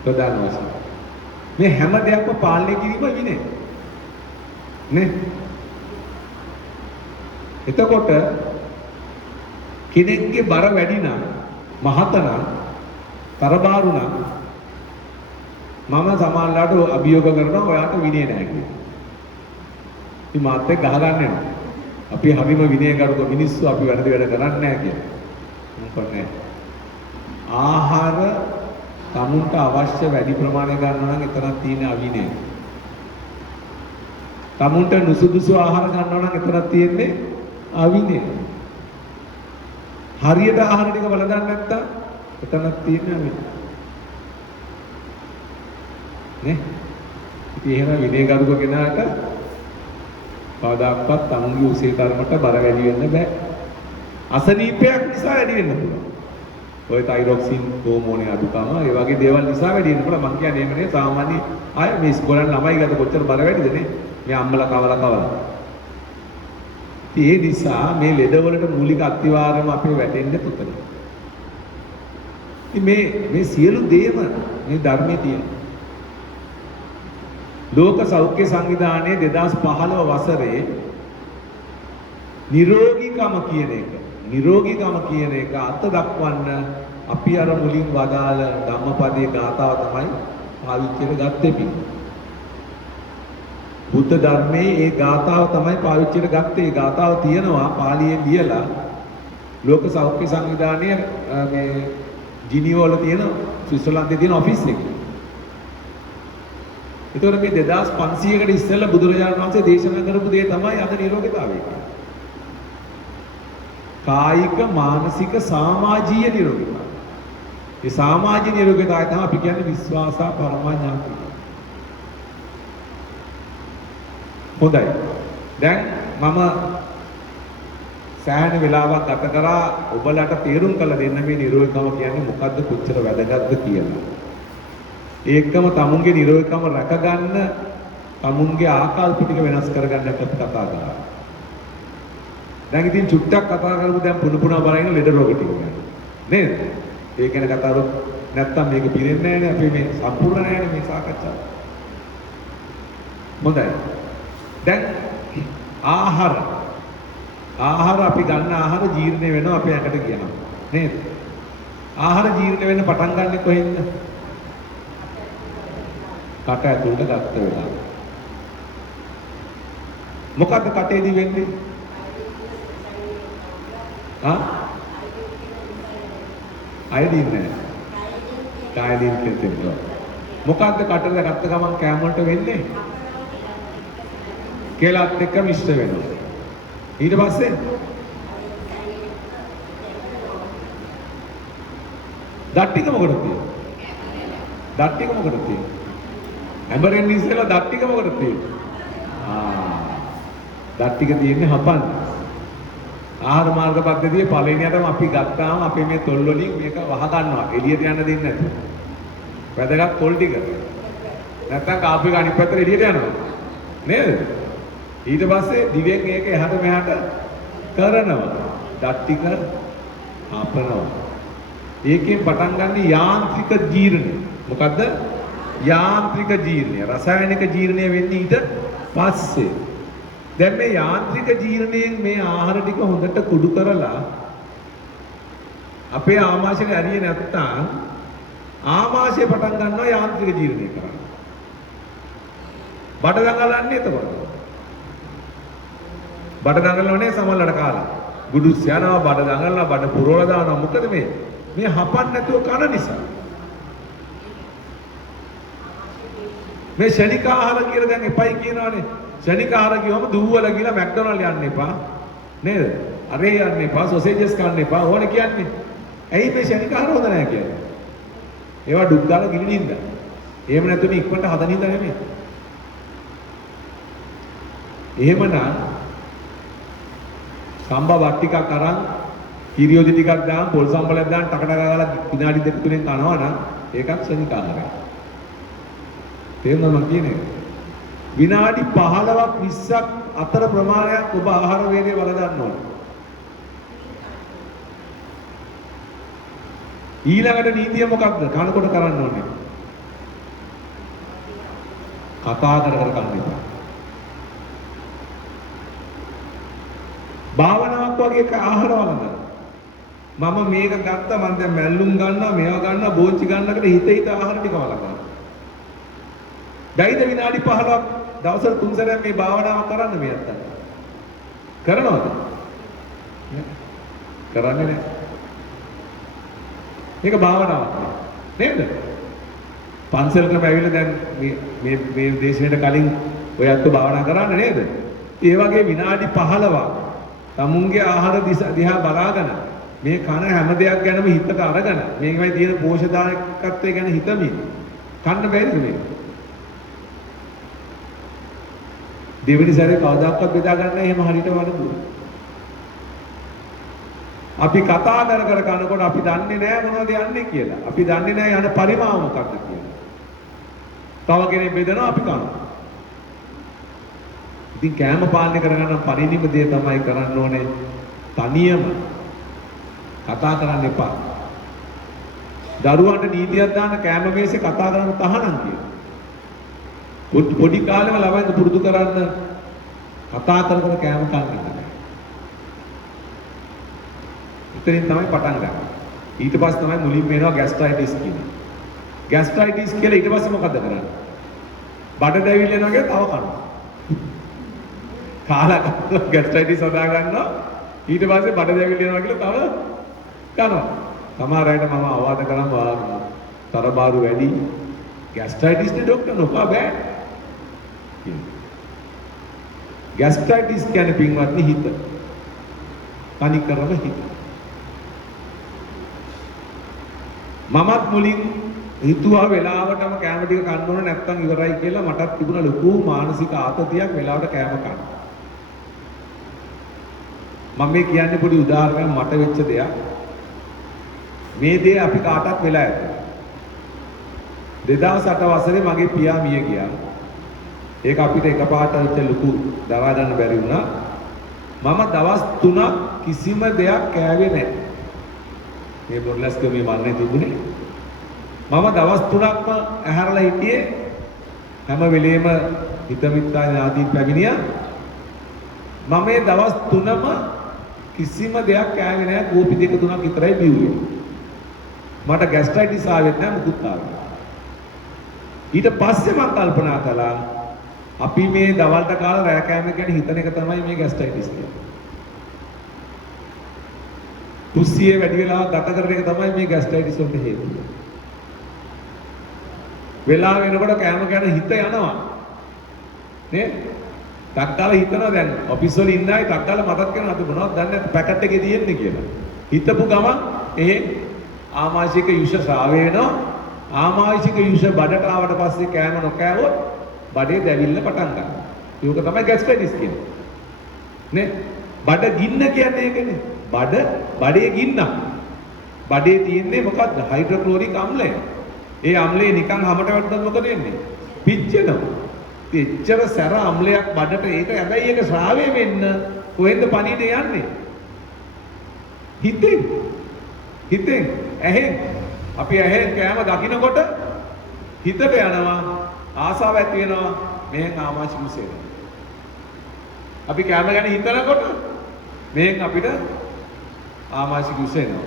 ප්‍රධාන වශයෙන්. මේ හැම දෙයක්ම පාලනය කිරීම විනය. නේ? එතකොට කෙනෙක්ගේ බර වැඩි නම් මහත නම් තරබාරු නම් මම සමාජලාට අභියෝග කරනවා ඔයාට විනය නැහැ කියලා. ඉතින් මාත් එක්ක ගහගන්න යනවා. අපි හරිම විනයගරුක මිනිස්සු අපි වැරදි වැඩ කරන්නේ නැහැ කියලා. මොකද ආහාර තමුන්ට අවශ්‍ය වැඩි ප්‍රමාණය ගන්නවා නම් එතනක් තියෙන අවිනය. තමුන්ට නුසුදුසු ආහාර ගන්නවා නම් එතනක් තියෙන්නේ අවිනය. හරියට ආහාර ටික බලදන්නේ නැත්තම් එතනක් තියෙන්නේ අවිනය. නේ? ඉතින් එහෙම විනයගරුක කෙනාට කවදාවත් තමුන්ගේ උසේ කර්මට බර වැඩි වෙන්න බෑ. අසනීපයක් නිසා වැඩි වෙන්න පුළුවන්. ඔය තයිරොක්සින් හෝමෝනේ අඩුකම ඒ වගේ දේවල් නිසා වැඩි වෙන්න පුළුවන්. මං කියන්නේ එහෙම නේ සාමාන්‍ය අය මේ ඉස්කෝලේ ළමයි ගත කොච්චර බර වැඩිද නේ? මේ අම්මලා කවලා. ඒ නිසා මේ ලෙඩවලට මූලික අත්විවරම අපේ වැටෙන්නේ පුතේ. ඉතින් මේ සියලු දේම මේ ධර්මයේ තියෙන. ලෝක සෞඛ්‍ය සංවිධානයේ 2015 වසරේ නිරෝගීකම කියන එක අත දක්වන්න අපි අර මුලින් වදාළ ධම්මපදයේ ගාථාව තමයි පාවිච්චියට ගත්තේ. බුද්ධ ධර්මයේ ඒ ගාථාව තමයි පාවිච්චියට ගත්තේ. ඒ ගාථාව තියෙනවා පාලියෙන් ලියලා ලෝක සෞඛ්‍ය සංවිධානයේ මේ ජිනීව වල තියෙන ස්විට්සර්ලන්තයේ තියෙන ඔෆිස් එකේ. ඒතකොට මේ 2500කට ඉස්සෙල්ලා බුදුරජාණන් වහන්සේ දේශනා කරපු දේ තමයි අද නිරෝගීතාවය කියන්නේ. කායික මානසික සමාජීය නිරෝගීතාවය. මේ සමාජීය නිරෝගීතාවය තමයි අපි කියන්නේ විශ්වාසා පරමඥාති. හොඳයි. දැන් මම සෑහෙන වෙලාවක් ගත කරා ඔබලට තේරුම් කළ දෙන්න මේ නිරෝගීකම කියන්නේ මොකද්ද කොච්චර වැදගත්ද කියලා. ඒකම තමුන්ගේ නිරෝගීකම රැකගන්න තමුන්ගේ ආකල්ප ටික වෙනස් කරගන්න අපි කතා කරා. දැන් ඉතින් චුට්ටක් කතා කරමු දැන් පුදුපුනා බලන ලෙඩ රෝග ටික ගැන. නේද? ඒක ගැන කතා කරොත් නැත්තම් මේක පිරෙන්නේ නැහැ නේ අපි මේ සම්පූර්ණ නැහැ නේ මේ සාකච්ඡාව. හොඳයි. දැන් ආහාර අපි ගන්න ආහාර ජීර්ණය වෙනවා අපේ ඇඟට කියනවා. නේද? ආහාර ජීර්ණය වෙන්න පටන් ගන්නෙ කොහෙන්ද? කට ඇතුළට ගත්ත වෙලාව. මොකද්ද කටේදී වෙන්නේ? අයඩින් නෑ. අයඩින් කෙතෙන්නේ. මොකද්ද කටට ගත්ත ගමන් කෑම වලට වෙන්නේ? කෙලත් එක්ක මිශ්‍ර වෙනවා. ඊට පස්සේ දත් ටික මොකටද තියෙන්නේ? දත් ටික මොකටද තියෙන්නේ? ඇඹරෙන් ඉස්සෙල්ලා දත් ටික මොකටද තියෙන්නේ? දත් ටික තියෙන්නේ හපන්න. ආහාර මාර්ග පද්ධතියේ පළවෙනියටම අපි ගත්තාම අපේ මේ තොල් වලින් මේක වහ ගන්නවා. එළියට යන්න දෙන්නේ නැතුව. වැදගත් තොල් ටික. නැත්තම් කාපු එක අනිත් පැත්තට එළියට යනවා. නේද? ඊට පස්සේ දිවෙන් ඒක එහාට මෙහාට කරනවා. දත් ටික හපනවා. ඒකෙන් පටන් ගන්න යාන්ත්‍රික ජීර්ණය. මොකද්ද? යාන්ත්‍රික ජීර්ණය. රසායනික ජීර්ණය වෙන්නේ ඊට පස්සේ. දැන් මේ යාන්ත්‍රික ජීර්ණයෙන් මේ ආහාර ටික හොඳට කුඩු කරලා අපේ ආමාශයට ඇරියේ නැත්තම් ආමාශය පටන් ගන්නවා යාන්ත්‍රික ජීර්ණය කරන්න. බඩ දඟලන්නේ එතකොට. බඩ දඟලනනේ සමහරවල්ලාට කාලා. ගුඩුස් යනවා බඩ දඟලනවා බඩ පුරවලා දානවා. මොකද මේ හපන්න නැතුව කන නිසා. මේ ශනික ආහාර කියලා දැන් එපයි කියනවානේ. ශනික ආහාර කියවම දුවවල කියලා මැක්ඩොනල්ඩ් යන්න එපා. නේද? අරේ යන්න එපා, සොසේජස් කන්න එපා. ඕනේ කියන්නේ. ඇයි මේ ශනික ආහාර හොඳ නැහැ කියන්නේ? ඒවා ඩුක් ගාලා ගිලිනින්ද. එහෙම නැත්නම් ඉක්මනට හදනින්ද නෙමෙයි. එහෙමනම් සම්බා වත් ටිකක් අරන් කිරියෝදි ටිකක් දාන් පොල් සම්බලයක් දාන් ටක ටක ගාලා විනාඩි දෙක තුනෙන් කනවා නම් ඒකත් ශනික ආහාරයක්. තේරුණා මම කියන්නේ? විනාඩි 15ක් 20ක් අතර ප්‍රමාණයක් ඔබ ආහාර වේගය වළඳන්න ඕනේ. ඊළඟට නීතිය මොකක්ද? කනකොට කරන්න ඕනේ. කතා කර කර කන්න එපා. භාවනාවක් වගේ ආහාර වළඳන්න. මම මේක ගත්තා මම දැන් මැල්ලුම් ගන්නවා මේවා ගන්නවා බෝච්චි ගන්නකට හිත ආහාර ටික වළඳනවා. බැයිද විනාඩි 15ක් දවසට 3 සැරයක් මේ භාවනාව කරන්න මේ අත්තට? කරනවද? කරන්නේ නැහැ. මේක භාවනාවක් නේද? පන්සලටම ඇවිල්ලා දැන් මේ දේශනෙට කලින් ඔය අත්ව භාවනා කරන්න නේද? ඒ වගේ විනාඩි 15ක් තමුන්ගේ ආහාර දිහා බලාගෙන මේ කන හැම දෙයක් ගැනම හිතට අරගෙන මේකයි තියෙන පෝෂදායකත්වය ගැන හිතමින් කන්න බැරිද මේක? දෙවෙනි සැරේ කවදාකවත් බෙදා ගන්න එහෙම හරියට වඩුවා. අපි කතා කර කර කනකොට අපි දන්නේ නැහැ මොනවද යන්නේ කියලා. අපි දන්නේ නැහැ යන පරිමාව මොකක්ද කියලා. තව කෙනෙක් බෙදනවා අපි කනවා. ඉතින් කෑම පාලනය කරගන්න පරිණිම දේ තමයි කරන්න ඕනේ. තනියම කතා කරන්න එපා. දරුවන්ට නීතියක් දාන්න කෑම මේසේ කතා කරන්න තහනම් කියලා. පොඩි කාලේම ළමයින්ට පුරුදු කරන්න කතා කර කර කෑම කන්න කියලා. ඉතින් තමයි පටන් ගන්න. ඊට පස්සේ තමයි මුලින්ම එනවා ગેස්ට්‍රයිටිස් කියන්නේ. ગેස්ට්‍රයිටිස් කියලා ඊට පස්සේ මොකද කරන්නේ? බඩ දැවිල්ල එනවා කියලා තව කනවා. කාලා ગેස්ට්‍රයිටිස් හදා ගන්නවා. ඊට පස්සේ බඩ දැවිල්ල එනවා කියලා තව කනවා. සමහර අයට මම අවවාද කරනවා තරබාරු වැඩි ગેස්ට්‍රයිටිස් නේ ડોක්ටර් නොකා බෑ. ગેස්ට්‍රයිටිස් කියන්නේ පින්වත්නි හිත. තනි කරම හිත. මමත් මුලින් හිතුවා වෙලාවටම කෑම ටික කන්න ඕන නැත්තම් ඉවරයි කියලා මටත් තිබුණ ලොකු මානසික ආතතියක් වෙලාවට කෑම කන්න. මම මේ කියන්නේ පොඩි උදාහරණයක් මට වෙච්ච දෙයක්. මේ දේ අපි කාටත් වෙලා ඇත. 2008 වසරේ මගේ පියා මිය ගියා. ඒක අපිට එකපාරට හිට ලොකු දරා ගන්න බැරි වුණා. මම දවස් 3ක් කිසිම දෙයක් කෑවේ නැහැ. මේ බොර්ලස්කෝ මේ මරණය තිබුණේ. මම දවස් 3ක්ම ඇහැරලා හිටියේ හැම වෙලේම හිත මිත්‍රා ඥාති පැමිණියා. මම මේ දවස් 3ම කිසිම දෙයක් කෑවේ නැහැ. කෝපි දෙක තුනක් විතරයි බිව්වේ. මට ગેස්ට්‍රයිටිස් ආවෙත් නැහැ මුකුත් ආවේ. ඊට පස්සේ මම කල්පනා කළා අපි මේ දවල්ට කාලා රෑ කෑම ගැන හිතන එක තමයි මේ ગેස්ට්‍රයිටිස් කියන්නේ. කුස්සියේ වැඩි වෙලාවක් ගත කරන එක තමයි මේ ગેස්ට්‍රයිටිස් වලට හේතුව. වෙලාව වෙනකොට කෑම ගැන හිත යනවා. නේ? ටක්කාලා හිතනවා දැන් ඔෆිස් වල ඉන්න අය ටක්කාලා මතක් කරනවා අපි මොනවද දන්නේ නැත්නම් පැකට් එකේ තියෙන්නේ කියලා. හිතපු ගමන් ආමාශික යුෂ ශ්‍රාව වෙනවා. ආමාශික යුෂ බඩට ආවට පස්සේ කෑම නොකෑවොත් බඩේ දැවිල්ල පටන් ගන්නවා. ඒක තමයි ગેස්ට්‍රයිටිස් කියන්නේ. නේ? බඩ ගින්න කියන්නේ ඒකනේ. බඩේ ගින්න. බඩේ තියෙන්නේ මොකද්ද? හයිඩ්‍රොක්ලෝරික් අම්ලය. ඒ අම්ලය නිකන් හැමට වැටුනොත් මොකද වෙන්නේ? පිච්චෙනවා. එච්චර සැර අම්ලයක් බඩට ඒක හැබැයි ඒක ශ්‍රාවය වෙන්න කොහෙන්ද පණිවිඩ යන්නේ? හිතෙන් ඇහෙන් අපි ඇහෙන් කෑම දකින්නකොට හිතට යනවා ආසාව ඇති වෙනවා මෙහෙන් ආමාශය මුසෙනවා. අපි කෑම ගැන හිතනකොට මෙහෙන් අපිට ආමාශය මුසෙනවා.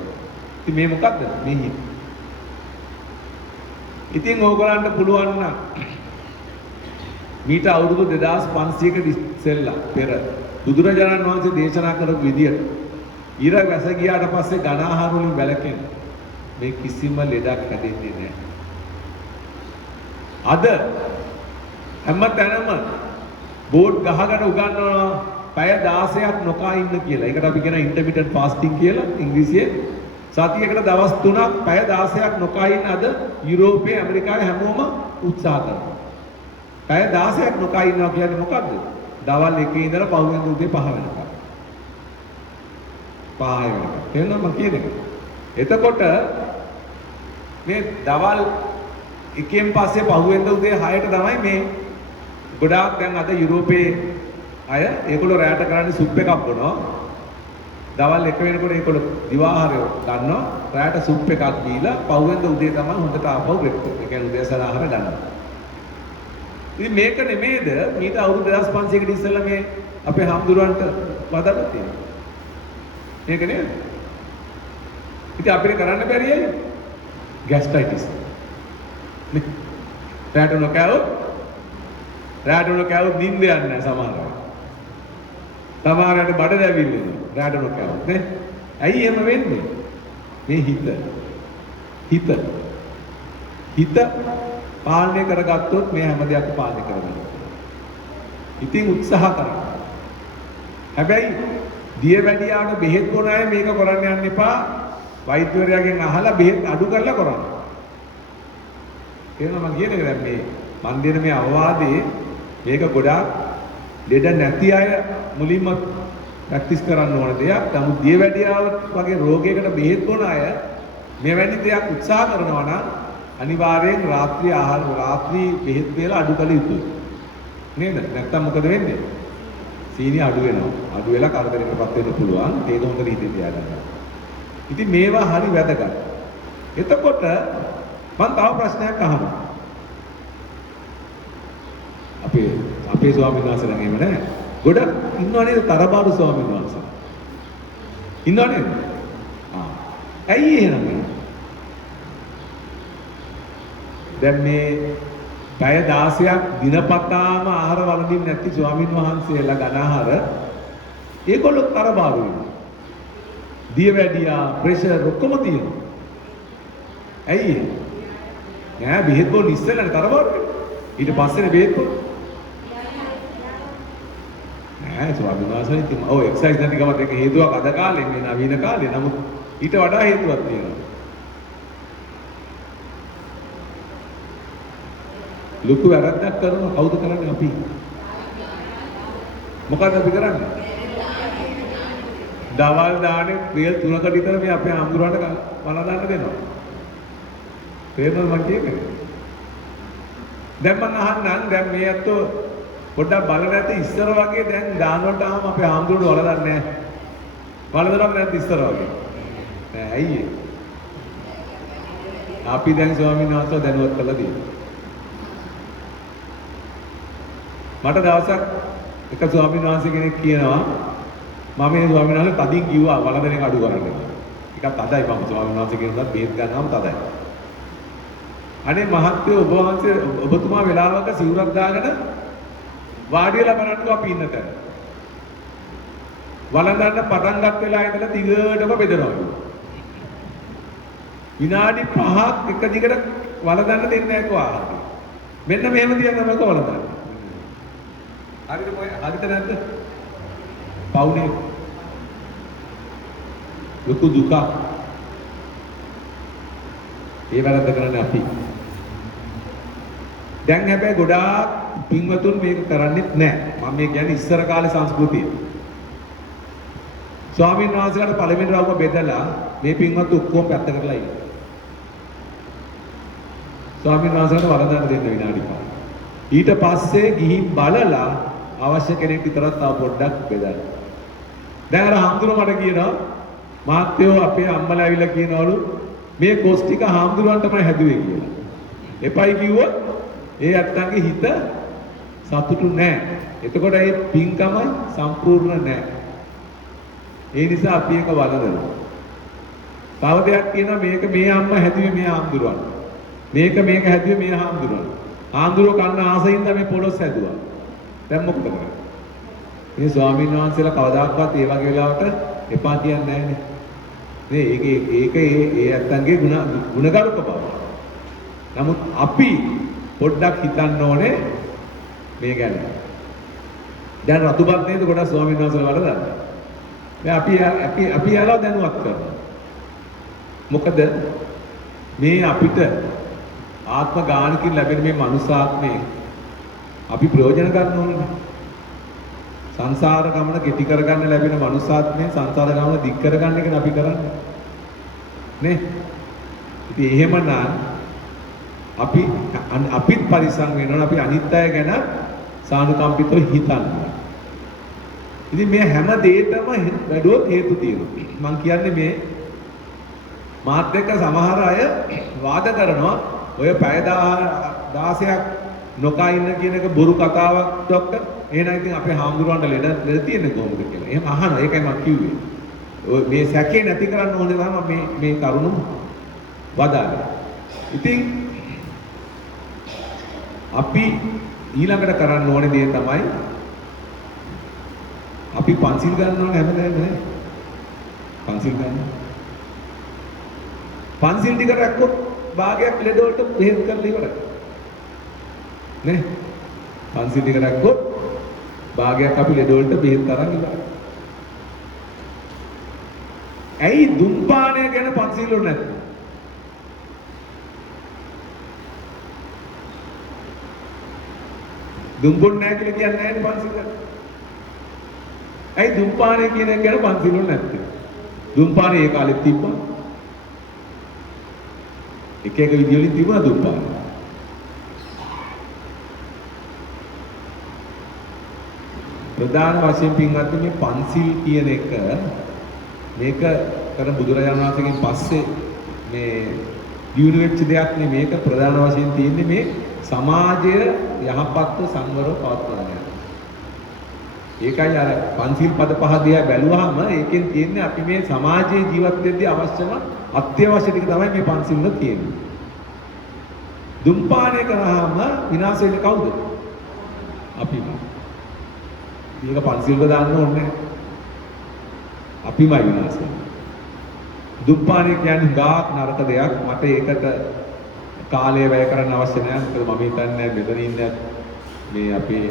ඉතින් මේ මොකද්ද? මේ හිත. ඉතින් ඕගලන්ට පුළුවන් නම් මීට අවුරුදු 2500කට ඉස්සෙල්ලා පෙර බුදුරජාණන් වහන්සේ දේශනා කරපු විදියට ඉර වැස ගියාට පස්සේ ඝන ආහාර වලින් වැළකෙන්න මේ කිසිම ලෙඩක් හැදෙන්නේ නැහැ. අද හැමතැනම බෝඩ් ගහගෙන උගන්වනවා පැය 16ක් නොකා ඉන්න කියලා. ඒකට අපි කියන ඉන්ටර්මිටන්ට් ෆාස්ටිං කියලා ඉංග්‍රීසියෙන්. සතියකට දවස් 3ක් පැය 16ක් නොකා ඉන්න අද යුරෝපයේ ඇමරිකාවේ හැමෝම උත්සාහ කරනවා. පැය 16ක් නොකා ඉන්නවා කියන්නේ මොකද්ද? දවල් 1 ඉඳලා පහුවෙන් උදේ 5 වෙනකම්. 5 වෙනකම්. තේරෙනවද මම කියන එක? එතකොට මේ දවල් 1න් පස්සේ පහුවෙන්ද උදේ 6ට තමයි මේ ගොඩාක් දැන් අද යුරෝපයේ අය ඒගොල්ලෝ රැට කරන්නේ සුප් එකක් බොනවා. දවල් 1 වෙනකොට ඒගොල්ලෝ දිවාහාරය ගන්නවා. රැට සුප් එකක් දීලා පහුවෙන්ද උදේ තමයි හොඳට ආපහු බ්‍රෙක්ෆාස්ට්. ඒ කියන්නේ උදේසන ආහාර ගන්නවා. ඉතින් මේක නෙමෙයිද ඊට අවුරුදු 2500කට ඉස්සෙල්ලා මේ අපේ හාමුදුරුවන්ට වදලා තියෙන්නේ. මේක නේද? ඉතින් අපිට කරන්න බැරි ඇයි? ગેස්ට්‍රයිටිස්. රැට නොකෑවොත් නිින්ද යන්නේ නැහැ සමහර අය. සමහරට බඩ දැවිල්ල එනවා. රැට නොකෑවොත් නේ. ඇයි එහෙම වෙන්නේ? මේ හිත පාලනය කරගත්තොත් මේ හැම දෙයක්ම පාලනය කරගන්න. ඉතින් උත්සාහ කරන්න. හැබැයි දියවැඩියාට බෙහෙත් බොන අය මේක කරන්න යන්න එපා. වෛද්‍යවරයාගෙන් අහලා බෙහෙත් අඩු කරලා කරන්න. එහෙනම් මම කියන්නේ දැන් මේ මන් දෙන මේ අවවාදේ මේක ගොඩාක් ලෙඩ නැති අය මුලින්ම ප්‍රැක්ටිස් කරන්න ඕන දෙයක්. නමුත් දියවැඩියාව වගේ රෝගයකට බෙහෙත් බොන අය මෙවැනි දෙයක් උත්සාහ කරනවා නම් අනිවාර්යෙන් රාත්‍රී බෙහෙත් වේලා අඩු කළ යුතුයි. නේද? නැත්තම් මොකද වෙන්නේ? සීනි අඩු වෙනවා. අඩු වෙලා කරදරයකටපත් වෙන්න පුළුවන්. ඒක හොඳට හිතේ තියාගන්න. ඉතින් මේවා හරි වැදගත්. එතකොට මම තව ප්‍රශ්නයක් අහනවා. අපේ ස්වාමීන් වහන්සේලා එහෙම නැහැ. ගොඩක් ඉන්නව නේද තරබාරු ස්වාමීන් වහන්සේලා? ඉන්නව නේද? ඇයි එහෙනම්? දැන් මේ පැය 16ක් දිනපතාම ආහාර වළඳින්න නැති ස්වාමීන් වහන්සේලා ගණහර ඒගොල්ලෝ තරබාරු වෙනවා. දියවැඩියා ප්‍රෙෂර් ඔක්කොම තියෙනවා. ඇයි ඒ? නෑ බෙහෙත් බොන්න ඉස්සෙල්ලානේ තරබාරු වෙන්නේ. ඊට පස්සේනේ බෙහෙත් බොන්නේ. නෑ ස්වාමීන් වහන්සේ ඉතින් ඔව් එක්සර්සයිස් නැති ගමත් ඒක හේතුවක් අද කාලේ මේ නවීන කාලේ. නමුත් ඊට වඩා හේතුවක් තියෙනවා. ලොකු වැරද්දක් කරනවා කවුද කරන්නේ අපි? මොකද අපි කරන්නේ? දවල් දානේ රියල් 3කට විතර මේ අපේ අමුදුරන්ට වළඳන්න දෙනවා. තේරෙනවද මම කියන්නේ? දැන් මම අහන්නම් දැන් මේ අතෝ පොඩ්ඩක් බලන්න නැති ඉස්සර වගේ දැන් දානවට ආවම අපේ අමුදුරන්ට වළඳන්නේ නැහැ. වළඳනවක් නැති ඉස්සර වගේ. නෑ ඇයි ඒ? අපි දැන් ස්වාමීන් වහන්සේ දැනුවත් කළා දෙනවා. මට දවසක් එක ස්වාමීන් වහන්සේ කෙනෙක් කියනවා මම මේ ස්වාමීන් වහන්සේ තදින් කිව්වා වළඳන එක අඩු කරන්න කියලා. ටිකක් තදයි මම ස්වාමීන් වහන්සේ කියනවත් බේත් ගන්නාම තදයි. අනේ මහත්මයෝ ඔබ වහන්සේ ඔබතුමා වෙලාවක සිවුරක් දාගෙන වාඩි වෙලා බලන්නකෝ අපි ඉන්න තැන. වළඳන්න පටන් ගන්න වෙලාව ඉඳලා දිගටම බෙදනවා. විනාඩි 5ක් එක දිගට වළඳන්න දෙන්නේ නැහැ කොහොමද? මෙන්න මෙහෙම තියන්න මම වළඳන්න. හරිද මොකද? හරිද නැද්ද? පවුනේ ලොකු දුක. ඒ වැරද්ද කරන්නේ අපි. දැන් හැබැයි ගොඩාක් පින්වතුන් මේක කරන්නේත් නැහැ. මම මේ කියන්නේ ඉස්සර කාලේ සංස්කෘතිය. ස්වාමීන් වහන්සේලාට පළවෙනි රවුම බෙදලා මේ පින්වත් ඔක්කොම පැත්තකටලා ඉන්න. ස්වාමීන් වහන්සේලාට වළඳන්න දෙන්න විනාඩි 5. ඊට පස්සේ ගිහින් බලලා අවශ්‍ය කෙනෙක් විතරක් තව පොඩ්ඩක් බෙදන්න. දැන් අර හාමුදුරුවෝ මට කියනවා මාත්‍යෝ අපේ අම්මලා ඇවිල්ලා කියනවලු මේ කොස් ටික හාමුදුරුවන්ට තමයි හැදුවේ කියලා. එපයි කිව්වොත් ඒ අත්තන්ගේ හිත සතුටු නැහැ. එතකොට ඒ පින්කම සම්පූර්ණ නැහැ. ඒ නිසා අපි එක වළඳනවා. තව දෙයක් කියනවා මේක මේ අම්මා හැදුවේ මේ හාමුදුරුවන්. මේක හැදුවේ මේ හාමුදුරුවන්. හාමුදුරුවෝ කන්න ආසයින්ද මේ පොළොස් හැදුවා. දැන් මොකද කරන්නේ? මේ ස්වාමීන් වහන්සේලා කවදාකවත් ඒ වගේ වෙලාවට එපා කියන්නේ නැහැ නේ. ඒක ඒ ඇත්තන්ගේ ගුණගරුක බව. නමුත් අපි පොඩ්ඩක් හිතන්න ඕනේ මේ ගැන. දැන් රතුපත් නේද ගොඩක් ස්වාමීන් වහන්සේලා වලදන්නේ. දැන් අපි යාලා දැනුවත් කරනවා. මොකද මේ අපිට ආත්ම ගානකින් ලැබෙන මේ මනුසාත්මේ අපි ප්‍රයෝජන ගන්න ඕනේ. සංසාර ගමන කෙටි කරගන්න ලැබෙන මනුසාත්මේ සංසාර ගමන දික් කරගන්න එක අපි කරන්නේ. නේ? ඉතින් එහෙමනම් අපිත් පරිසම් වෙනවා අපි අනිත් අය ගැන සානුකම්පිතව හිතන්න. ඉතින් මේ හැම දෙයකම වැඩුවොත් හේතු තියෙනවා. මම කියන්නේ මේ මාත් එක්ක සමහර අය වාද කරනවා ඔය පැය 16ක් නොකා ඉන්න කියන එක බොරු කතාවක් ડોක්ටර්. එහෙනම් ඉතින් අපේ හාමුදුරුවන්ට ලෙඩ තියෙන්නේ කොහොමද කියලා. එහෙම අහනවා. ඒකයි මම කිව්වේ. ඔය මේ සැකේ නැති කරන්න ඕනේ තමයි මේ කරුණු වදාළේ. ඉතින් අපි ඊළඟට කරන්න ඕනේ දේ තමයි අපි පන්සිල් ගන්න ඕනේ හැමදාම නේ. පන්සිල් ගන්න. පන්සිල් ටික රැක්කොත් භාගයක් ලෙඩ වලට බෙහෙත් කරලා ඉවරයි. නේ? පන්සිල් ටික රැක්කොත් භාගයක් අපි ලෙඩ වලට බෙහෙත් තරම් ඉවරයි. ඇයි දුම්පානය ගැන පන්සිල් වල නැත්තේ? දුම්බොන් නැහැ කියලා කියන්නේ නැහැ නේ පන්සිල් වල. ඇයි දුම්පානය කියන එක ගැන පන්සිල් වල නැත්තේ? දුම්පානය ඒ කාලෙත් තිබ්බා. එක එක විදිහවලින් තිබුණා දුම්පානය. ප්‍රධාන වශයෙන් පින්වත්නි මේ පන්සිල් කියන එක මේක කර බුදුරජාණන් වහන්සේගෙන් පස්සේ මේ දියුණු වෙච්ච දෙයක් නේ. මේක ප්‍රධාන වශයෙන් තියෙන්නේ මේ සමාජය යහපත්ව සංවරව පවත්වන්න. ඒකයි අර පන්සිල් පද පහ දිහා බැලුවාම ඒකෙන් තියෙන්නේ අපි මේ සමාජයේ ජීවත් වෙද්දී අවශ්‍යම අත්‍යවශ්‍ය ටික තමයි මේ පන්සිල් වල තියෙන්නේ. දුම්පානය කරාම විනාශ වෙන්නේ කවුද? අපිම. මේක පන්සිල් වල දාන්න ඕනේ. අපිමයි විනාශ වෙන්නේ. දුම්පානය කියන්නේ ගාක් නරක දෙයක්. මට ඒකට කාලය වැය කරන්න අවශ්‍ය නැහැ. මොකද මම හිතන්නේ මෙතන ඉන්නේ මේ අපේ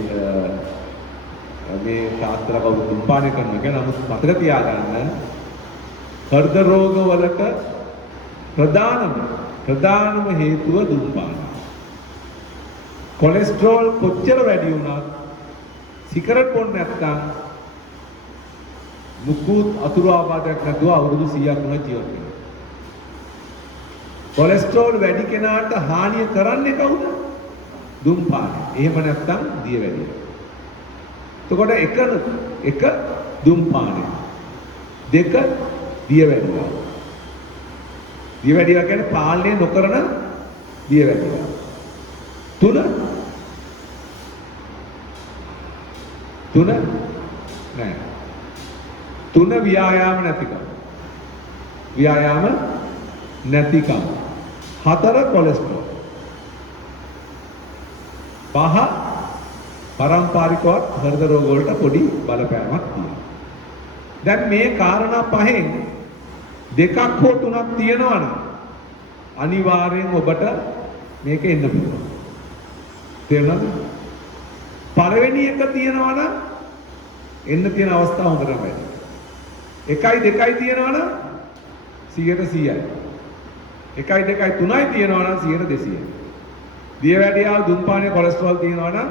මේ ශාස්ත්‍ර කවුරු දුම්පානය කරනවා කියලා. නමුත් මතක තියාගන්න හෘද රෝග වලට ප්‍රධානම හේතුව දුම්පානය. කොලෙස්ටරෝල් කොච්චර වැඩි වුණත් සිගරට් බොන්න නැත්නම් මුකුත් අතුරු ආබාධයක් නැතුව අවුරුදු 100ක් වුණා ජීවත් වෙනවා. කොලෙස්ටරෝල් වැඩි කෙනාට හානිය කරන්නේ කවුද? දුම්පානය. එහෙම නැත්නම් දියවැඩිය. එතකොට එක දුම්පානය. දෙක දියවැඩිය. දියවැඩිය කියන්නේ පාලනය නොකරන දියවැඩිය. තුන නෑ. තුන ව්‍යායාම නැතිකම. ව්‍යායාම නැතිකම. හතර කොලෙස්ටරෝල්. පහ පාරම්පරිකව හෘද රෝග වලට පොඩි බලපෑමක් තියෙනවා. දැන් මේ කාරණා පහෙන් දෙකක් හෝ තුනක් තියෙනවා නම් අනිවාර්යෙන් ඔබට මේක එන්න පුළුවන්. තේරුණාද? පළවෙනි එක තියෙනවා නම් එන්න තියෙන අවස්ථාව හොඳටම වැඩි. 1යි 2යි තියෙනවා නම් 100%යි. 1යි 2යි 3යි තියෙනවා නම් 100%යි. දියවැඩියාව දුම්පානය කොලෙස්ටරෝල් තියෙනවා නම්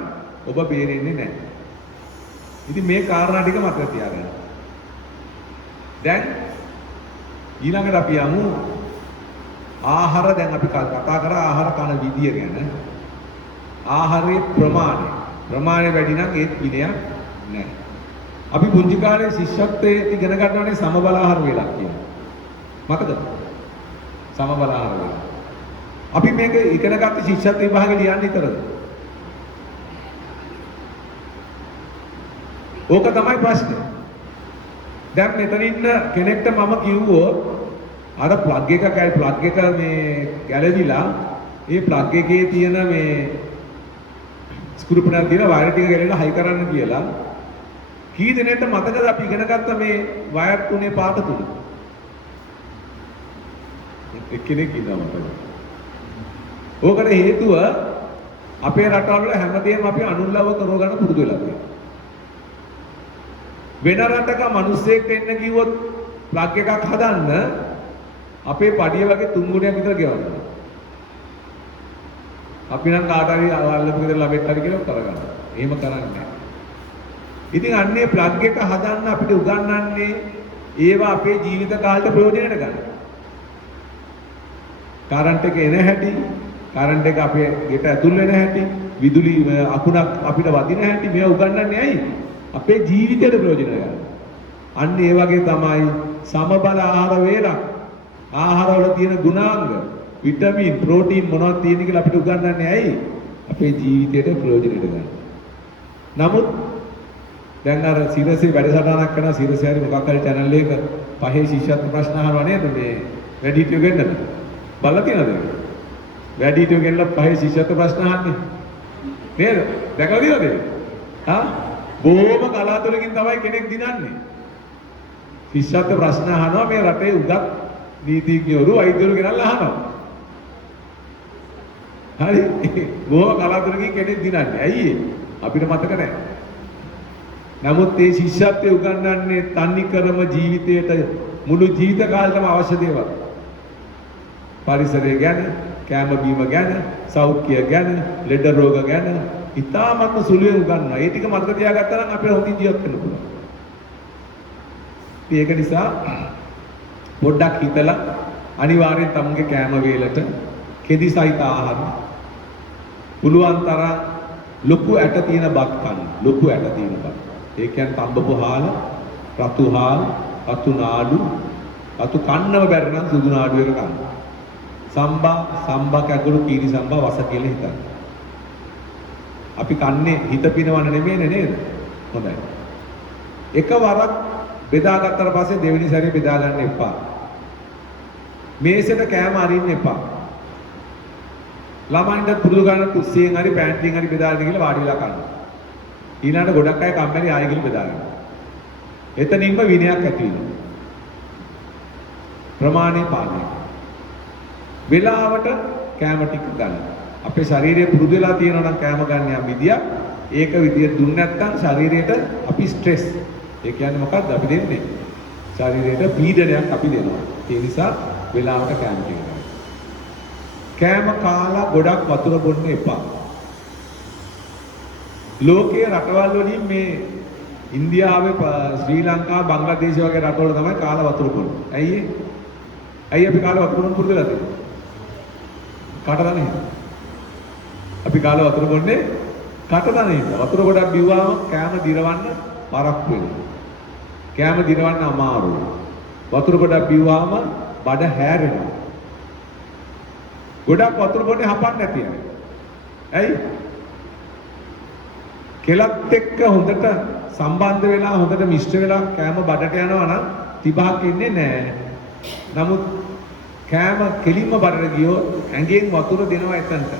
ඔබ බේරෙන්නේ නැහැ. ඉතින් මේ කාරණා ටික මතක තියාගන්න. දැන් ඊළඟට අපි යමු ආහාර. දැන් අපි කතා කරා ආහාර කන විදිය ගැන. ආහාරයේ ප්‍රමාණය වැඩි නම් ඒත් විනයක් නැහැ. අපි පුංචි කාලේ ශිෂ්‍යත්වයේ ඉගෙන ගන්නවානේ සමබල ආහාර වේලක් කියලා. මතකද? සමබල ආහාර වේල. අපි මේක ඉගෙන ගත්ත ශිෂ්‍යත්ව විභාගේ ලියන්න විතරද? ඕක තමයි ප්‍රශ්නේ. දැන් මෙතන ඉන්න කෙනෙක්ට මම කිව්වොත් අර ප්ලග් එක මේ ගැලවිලා ඒ ප්ලග් එකේ තියෙන මේ ස්ක්‍රූ පනල් තියෙන වයර් ටික ගැලවිලා හයි කරන්න කියලා කී දෙනෙක්ට මතකද අපි ඉගෙන ගත්ත මේ වයර් තුනේ පාට තුන? එක්කෙනෙක් ඉන්නවා මතකද? ඕකට හේතුව අපේ රටවල හැමදේම අපි අනුල්ලව කරව ගන්න පුරුදු වෙලා තියෙනවා. වෙන රටක මිනිස්සෙක් එන්න කිව්වොත් ප්ලග් එකක් හදන්න අපේ පඩිය වගේ 3 ගුණයක් විතර ගෙවනවා. අපි නම් කාට හරි අල්ලපු ගෙදර ළමෙක් හරි කියලා කරගන්නවා. එහෙම කරන්නේ නැහැ. ඉතින් අන්නේ ප්ලග් එක හදන්න අපිට උගන්වන්නේ ඒවා අපේ ජීවිත කාලයට ප්‍රයෝජනෙට ගන්න. කරන්ට් එක එන හැටි, කරන්ට් එක අපේ ගෙට ඇතුල් වෙන හැටි, විදුලි අකුණක් අපිට වදින හැටි මේවා උගන්වන්නේ ඇයි? අපේ ජීවිතයට ප්‍රයෝජන ගන්න. අන්න ඒ වගේ තමයි සමබල ආහාර වේලක්. ආහාරවල තියෙන ගුණාංග, විටමින්, ප්‍රෝටීන් මොනවද තියෙන්නේ කියලා අපිට උගන්වන්නේ ඇයි? අපේ ජීවිතයට ප්‍රයෝජනෙට ගන්න. නමුත් දැන් අර සිරසේ වැඩසටහනක් කරන සිරසේ හරි මොකක් හරි channel එකක පහේ ශිෂ්‍යත්ව ප්‍රශ්න අහනවා නේද මේ වැඩිහිටියෝ ගෙන්නන. බලලා තියෙනවද? වැඩිහිටියෝ ගෙන්නලා පහේ ශිෂ්‍යත්ව ප්‍රශ්න අහන්නේ. නේද? දැකලා තියෙනවද? හා? බොහොම කලාතුරකින් තමයි කෙනෙක් දිනන්නේ. ශිෂ්‍යත්ව ප්‍රශ්න අහනවා මේ රටේ උගත් නීතිඥවරු වෛද්‍යවරු ගෙනල්ලා අහනවා. හරි? බොහොම කලාතුරකින් කෙනෙක් දිනන්නේ. ඇයි ඒ? අපිට මතක නැහැ. නමුත් මේ ශිෂ්‍යත්වයේ උගන්වන්නේ තනිකරම ජීවිතයට මුළු ජීවිත කාලෙම අවශ්‍ය දේවල්. පරිසරය ගැන, කෑම බීම ගැන, සෞඛ්‍ය ගැන, ලෙඩ රෝග ගැන ඉතාමත්ම සුළුවෙන් උගන්වනවා. ඒ ටික මතක තියාගත්තා නම් අපිට හොඳින් ජීවත් වෙන්න පුළුවන්. ඒක නිසා පොඩ්ඩක් හිතලා අනිවාර්යෙන් තමුන්ගේ කෑම වේලට කෙදි සහිත ආහාර පුළුවන් තරම් ලොකු ඇට තියෙන බත් කන්න. ලොකු ඇට තියෙන බත්. ඒ කියන්නේ තඹපු හාල, රතු හාල්, රතු නාඩු, රතු කන්නම බැරි නම් සුදු නාඩු එක කන්න. සම්බා කැකුළු කීරි සම්බා වස කියලා හිතන්න. අපි කන්නේ හිත පිනවන්න නෙමෙයිනේ නේද? හොඳයි. එකවරක් බෙදාගත්තට පස්සේ දෙවෙනි සැරේ බෙදා ගන්න එපා. මේසෙට කෑම අරින්න එපා. ළමයින්ට පුරුදු කරන කුස්සියෙන් හරි පෑන්ටියෙන් හරි බෙදාගෙන ගිහලා වාඩි වෙලා කන්න. ඊළඟට ගොඩක් අය කම්මැලි ආයෙ ගිහලා බෙදාගන්න. එතනින්ම විනයක් ඇති වෙනවා. ප්‍රමාණය පාලනය. වෙලාවට කෑම ටික ගන්න. අපේ ශරීරය පුරුදු වෙලා තියෙනවා නම් කෑම ගන්න යම් විදියක්. ඒක විදියට දුන්නේ නැත්නම් ශරීරයට අපි ස්ට්‍රෙස්. ඒ කියන්නේ මොකක්ද අපි දෙන්නේ? ශරීරයට පීඩනයක් අපි දෙනවා. ඒ නිසා වෙලාවට කෑම ටික ගන්න. කෑම කාලා ගොඩක් වතුර බොන්න එපා. ලෝකයේ රටවල් වලින් මේ ඉන්දියාවේ ශ්‍රී ලංකාව බංග්ලාදේශ වගේ රටවල තමයි කාලා වතුර බොන්නේ. ඇයි ඒ? ඇයි අපි කාලා වතුර බොන්න පුරුදු වෙලා තියෙන්නේ? කටදන්නේ. අපි කාලා වතුර බොන්නේ කටදන්නේ. වතුර ගොඩක් බිව්වම කෑම දිරවන්න පරක්කු වෙනවා. කෑම දිරවන්න අමාරුයි. වතුර ගොඩක් බිව්වම බඩ හැරෙනවා. ගොඩක් වතුර බොන්නේ හපන්න නැති අය. ඇයි? කෙලත් එක්ක හොඳට සම්බන්ධ වෙලා හොඳට මිශ්‍ර වෙලා කෑම බඩට යනවා නම් තිබහක් ඉන්නේ නැහැ. නමුත් කෑම කෙලින්ම බඩට ගියොත් ඇඟෙන් වතුර දෙනවා එතනට.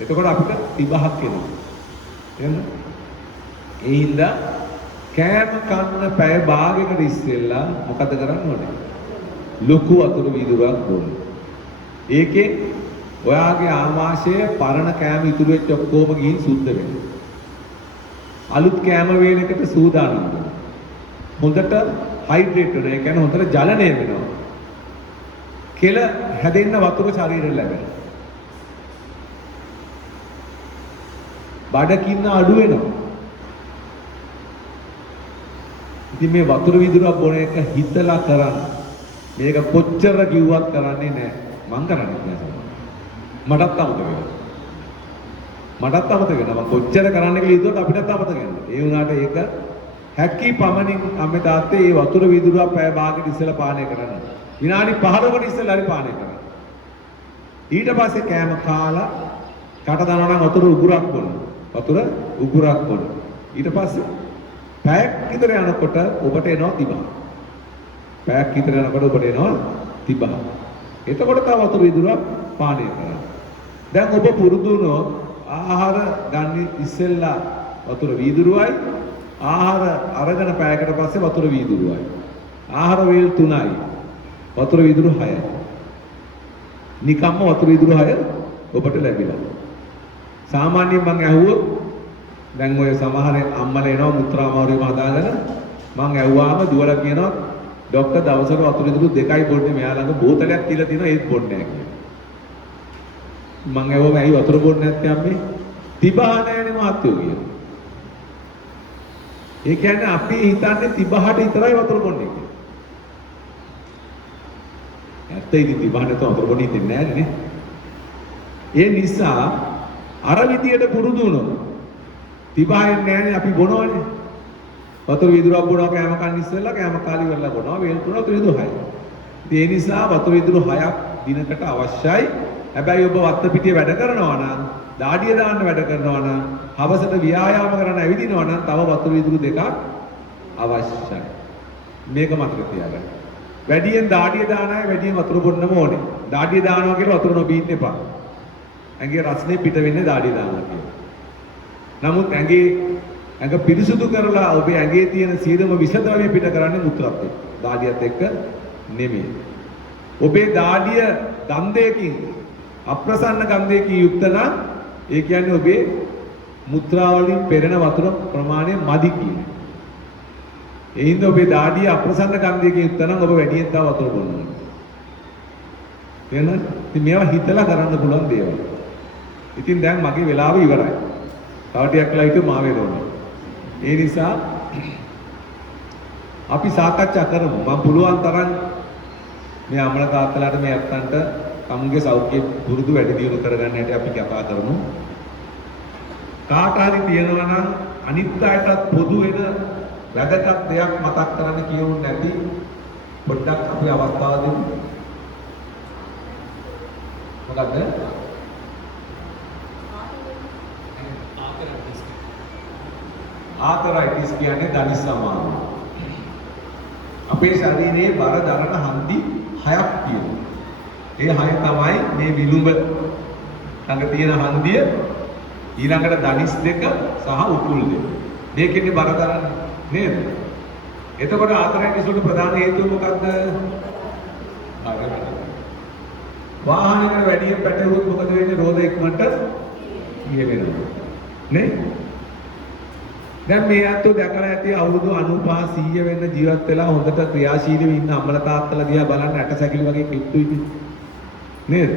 එතකොට අපිට තිබහක් එනවා. එහෙනම් ඒ හින්දා කෑම කන්න පැය භාගයකට ඉස්සෙල්ලා මොකද කරන්න ඕනේ? ලොකු වතුර වීදුරුවක් බොන්න. ඒකේ ඔයාගේ ආමාශය පරණ කෑම ඉතුරු වෙච්ච ඔක්කොම ගිහින් සුද්ධ වෙනවා. අලුත් කෑම වේලකට සූදානම් වෙනවා. හොඳට හයිඩ්‍රේට් වෙනවා. ඒ කියන්නේ හොඳට ජලනය වෙනවා. කෙල හැදෙන්න වතුර ශරීරෙට ලැබෙනවා. බඩකින්න අඩු වෙනවා. ඉතින් මේ වතුර වීදුරුවක් බොන එක හිතලා කරන්න. මේක කොච්චර කිව්වත් කරන්නේ නැහැ. මං කරන්නේ නැහැ. මටත් අමතක වෙනවා. මටත් අමතක වෙනවා. මම කොච්චර කරන්න කියලා හිතුවත් අපිටත් අමතක වෙනවා. ඒ වුණාට ඒක හැකි පමණින් අම්මේ තාත්තේ මේ වතුර වීදුරුවක් පැය භාගයකට ඉස්සෙල්ලා පානය කරන්න. විනාඩි 15කට ඉස්සෙල්ලා හරි පානය කරන්න. ඊට පස්සේ කෑම කාලා කට දානවා නම් වතුර උගුරක් බොන්න. වතුර උගුරක් බොන්න. ඊට පස්සේ පැයක් විතර යනකොට ඔබට එනවා තිබහ. පැයක් විතර යනකොට ඔබට එනවා තිබහ. එතකොට තව වතුර වීදුරුවක් පානය කරන්න. දැන් ඔබ පුරුදු වුණොත් ආහාර ගන්න ඉස්සෙල්ලා වතුර වීදුරුවයි ආහාර අරගෙන පැයකට පස්සේ වතුර වීදුරුවයි. ආහාර වේල් 3යි. වතුර වීදුරු 6යි. නිකම්ම වතුර වීදුරු 6 ඔබට ලැබිලා. සාමාන්‍යයෙන් මම ඇහුවොත් දැන් ඔය සමහර අම්මලා එනවා මුත්‍රා අමාරුවම හදාගෙන මම ඇහුවාම දුවලා කියනවා ડોක්ටර් දවසට වතුර වීදුරු 2යි බොන්නේ මෙයා ළඟ බෝතලයක් තියලා තියෙනවා ඒත් බොන්නේ නැහැ කියලා. මම ඇහුවම ඇයි වතුර බොන්නේ නැත්තේ අම්මේ? තිබහ නැහැනේ මහත්තයෝ කියනවා. ඒ කියන්නේ අපි හිතන්නේ තිබහට විතරයි වතුර බොන්නේ කියලා. ඇත්ත ඉතින් තිබහ නැතුව වතුර බොන්නේ නැහැ නේ. ඒ නිසා අර විදියට පුරුදු වුණොත් තිබායෙන් නැහැනේ අපි බොනවනේ. වතුර විදුරක් බොනවා කෑම කන්න ඉස්සෙල්ලා කෑම කාලි වෙලා බොනවා වේල් තුන වතුර විදුර 6. ඉතින් ඒ නිසා වතුර විදුර 6ක් දිනකට අවශ්‍යයි. හැබැයි ඔබ වත්ත පිටියේ වැඩ කරනවා නම්, දාඩිය දාන්න වැඩ කරනවා නම්, හවසට ව්‍යායාම කරන්න ඇවිදිනවා නම් තව වතුර විදුර 2ක් අවශ්‍යයි. මේක මතක තියාගන්න. වැඩියෙන් දාඩිය දාන අය වැඩියෙන් වතුර බොන්නම ඕනේ. දාඩිය දානවා කියලා වතුර නොබීන්න එපා. ඇඟේ රස්නේ පිට වෙන්නේ දාඩිය දානවා කියලා. නමුත් ඇඟ පිරිසුදු කරලා ඔබේ ඇඟේ තියෙන සියලුම විෂද්‍රව්‍ය පිට කරන්නේ මුත්‍රාත් එක්ක. දාඩියත් එක්ක නෙමෙයි. ඔබේ දාඩිය ගන්ධයකින් අප්‍රසන්න ගන්ධයකින් යුක්ත නම් ඒ කියන්නේ ඔබේ මුත්‍රා වලින් පෙරෙන වතුර ප්‍රමාණය මදි කියන්නේ. ඒ හින්දා ඔබේ දාඩිය අප්‍රසන්න ගන්ධයකින් යුක්ත නම් ඔබ වැඩියෙන් තව වතුර බොන්න ඕනේ. එහෙනම් ඉතින් මේවා හිතලා කරන්න පුළුවන් දේවල්. ඉතින් දැන් මගේ වෙලාව ඉවරයි. තව ටිකක් ලයිට් මා වෙනවා. ඒ නිසා අපි සාකච්ඡා කරමු. මම පුළුවන් තරම් මේ අමල තාත්තලාට මේ අත්තන්ට තමුන්ගේ සෞඛ්‍ය පුරුදු වැඩි දියුණු කරගන්න හැටි අපි කතා කරමු. කාට හරි තියෙනවා නම් අනිත් අයටත් පොදු වෙන වැදගත් දෙයක් මතක් කරන්න කියවුනේ නැති පොඩ්ඩක් අපි අවස්ථාව දෙමු. මොකද්ද? ආතරයිටිස් කියන්නේ ධනිස් සමාන. අපේ ශරීරයේ බර දරන හන්දි 6ක් තියෙනවා. ඒ 6 තමයි මේ විලුඹ ළඟ තියෙන හන්දිය, ඊළඟට ධනිස් 2 සහ උකුල් 2. මේකෙන්නේ බර දරන්නේ නේද? එතකොට ආතරයිටිස් වලට ප්‍රධාන හේතුව මොකක්ද? වාහනයකට වැඩියෙන් පැටලුවොත් මොකද වෙන්නේ? රෝද ඉක්මනට ගිය වෙනවා. නේ? දැන් මේ අතෝ දැකලා ඇති අවුරුදු 95 100 වෙන්න ජීවත් වෙලා හොඳට ක්‍රියාශීලීව ඉන්න අම්මලා තාත්තලා දිහා බලන්න ඇටසැකිලි වගේ කිට්ටුයි නේද?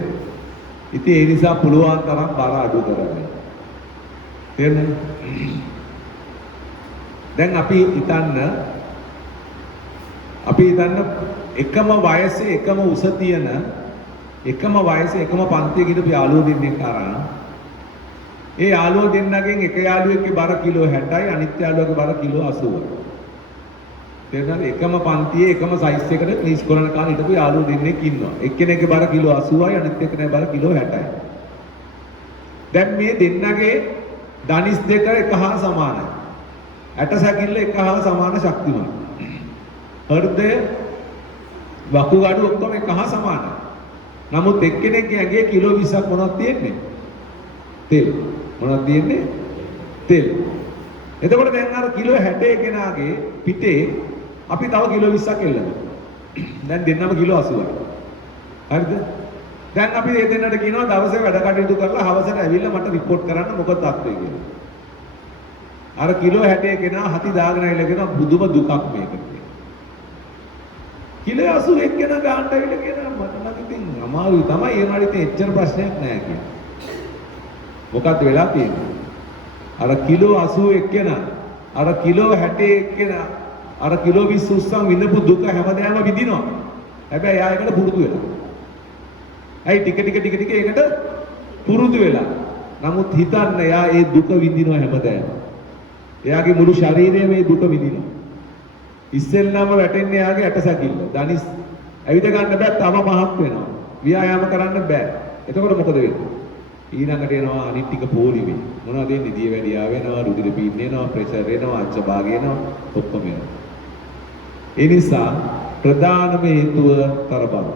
ඉතින් ඒ නිසා පුළුවන් තරම් බර අඩු කරගන්න. තේරුණාද? දැන් අපි හිතන්න එකම වයසේ එකම උස තියෙන එකම වයසේ එකම පන්තියේ ගිහපු යාළුවෝ දෙන්නෙක් අරන් ඒ යාළුවෝ දෙන්නගෙන් එක යාළුවෙක්ගේ බර කිලෝ 60යි අනිත් යාළුවගේ බර කිලෝ 80යි. තේරුණාද? එකම පන්තියේ එකම සයිස් එකකට ක්ලීස් කරන කාලේ හිටපු යාළුවෝ දෙන්නෙක් ඉන්නවා. එක්කෙනෙක්ගේ බර කිලෝ 80යි අනිත් එක්කෙනාගේ බර කිලෝ 60යි. දැන් මේ දෙන්නගේ ධනිස් දෙක එක හා සමානයි. ඇටසැකිල්ල එක හා සමාන ශක්තිමත්. හෘදය වකුගඩු ඔක්කොම එක හා සමානයි. නමුත් එක්කෙනෙක්ගේ ඇඟේ කිලෝ 20ක් මොනවද තියෙන්නේ? තෙල්. මොනවද තියෙන්නේ? තෙල්. එතකොට දැන් අර කිලෝ 60 කෙනාගේ පිටේ අපි තව කිලෝ 20ක් එල්ලනවා. දැන් දෙන්නම කිලෝ 80යි. හරිද? දැන් අපි මේ දෙන්නට කියනවා දවසේ වැඩ කටයුතු කරලා හවසට ඇවිල්ලා මට රිපෝට් කරන්න මොකද තත්ත්වය කියලා. අර කිලෝ 60 කෙනා හති දාගෙන ඇවිල්ලා කියනවා බුදුම දුකක් මේක කියලා. කිලෝ 81 කෙනා ගානට ඇවිල්ලා කියනවා මට නම් ඉතින් අමාරුයි තමයි ඒ වගේ ඉතින් එච්චර ප්‍රශ්නයක් නෑ කියලා. මොකක්ද වෙලා තියෙන්නේ? අර කිලෝ 81 කෙනා, අර කිලෝ 61 කෙනා, අර කිලෝ 20 උස්සන් විඳපු දුක හැමදාම විඳිනවා. හැබැයි එයා ඒකට පුරුදු වෙලා. ඇයි ටික ඒකට පුරුදු වෙලා. නමුත් හිතන්න එයා ඒ දුක විඳිනවා හැමදාම. එයාගේ මුළු ශරීරයම මේ දුක විඳිනවා. ඉස්සෙල්ලාම වැටෙන්නේ එයාගේ ඇටසැකිල්ල. ධනිස් ඇවිද ගන්න බෑ, තම මහත් වෙනවා. ව්‍යායාම කරන්න බෑ. එතකොට මොකද වෙන්නේ? ඊළඟට එනවා අනිත් ටික පොලිමේ. මොනවද එන්නේ? දියවැඩියා වෙනවා, රුධිර පීඩන එනවා, ප්‍රෙෂර් එනවා, අච්ච භාගය එනවා, ඔක්කොම එනවා. ඒ නිසා ප්‍රධානම හේතුව තරබන.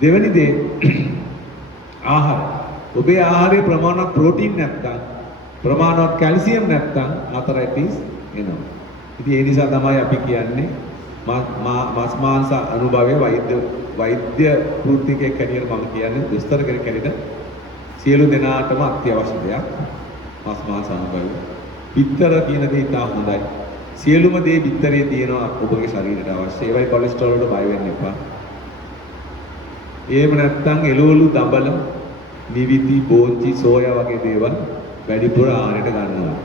දෙවෙනි දේ ආහාර. ඔබේ ආහාරයේ ප්‍රමාණවත් ප්‍රෝටීන් නැත්නම්, ප්‍රමාණවත් කැල්සියම් නැත්නම් ආතරයිටිස් එනවා. ඉතින් ඒ නිසා තමයි අපි කියන්නේ මාස් මාංශ අනුභවයේ වෛද්‍ය වෘත්තිකයෙක් හැටියට මම කියන්නේ දොස්තර කෙනෙක් හැටියට සියලු දෙනාටම අත්‍යවශ්‍ය දෙයක් මාස් මාංශ අනුභවය. බිත්තර කියන දේ ඉතා හොඳයි. සියලුම දේ බිත්තරේ තියෙනවා ඔබගේ ශරීරයට අවශ්‍ය. ඒවයි කොලෙස්ටරෝල් වලට බය වෙන්න එපා. එහෙම නැත්නම් එළවලු, දඹල, නිවිති, බෝංචි, සෝයා වගේ දේවල් වැඩිපුර ආහාරයට ගන්නවා.